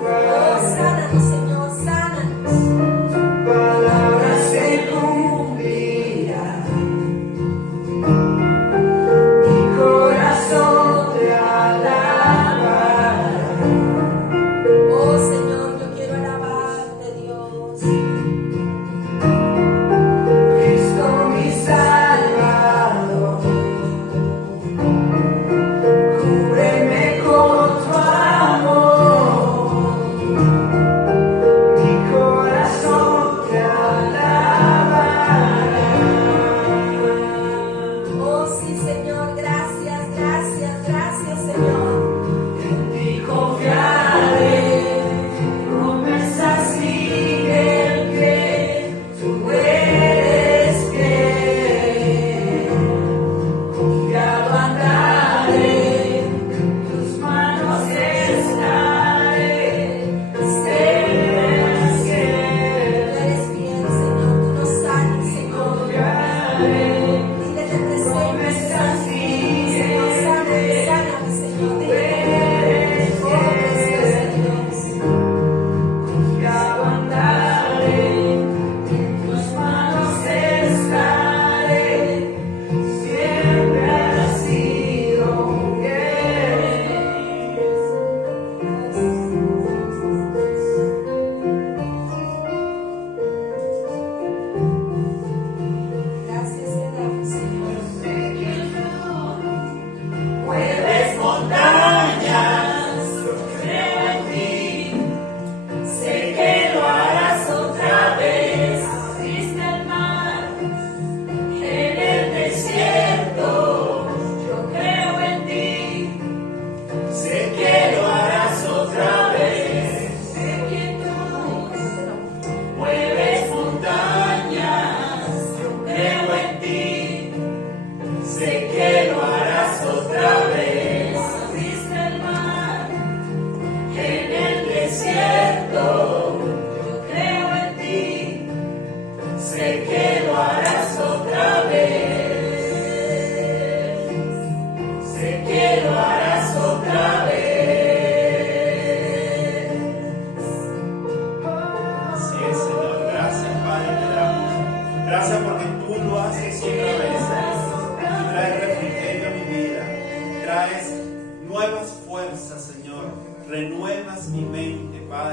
Oh, sánanos, Señor, sánanos. Tu palabra se cumplirá, mi corazón te alabará. Oh, Señor, yo quiero alabarte, Dios. Cristo mi Salvador, cúbreme con tu amor, mi corazón te alabará. Oh, sí, Señor, gracias, gracias, gracias, Señor. En ti confiaré, tu promesa sigue en pie, tú eres fiel. Confiado andaré, en tus manos estaré, siempre Tú fiel. eres fiel, Señor, tú nos sanas, Señor. Confiaré, Dile te presentes aquí, Señor, sáname, sáname, Señor. Dile, oh, precioso Dios. confiado andaré, en tus manos estaré, siempre has sido fiel. Gracias te damos, Señor. Mueves montañas, creo en ti. Sé que lo harás otra vez. Abriste el mar en el desierto. Yo creo en ti. Sé que lo harás otra vez. Sé que tú mueves montañas. Yo creo en ti. Sé que lo harás otra vez. Abriste el mar en el desierto. Yo creo en ti. Sé que lo harás otra vez. Sé que lo harás otra vez. Así es, Señor. Gracias, Padre, te damos. Gracias porque tú lo haces otra vez, Señor. Tú traes refrigerio a mi vida. Traes nuevas fuerzas, Señor. Renuevas mi mente, Padre.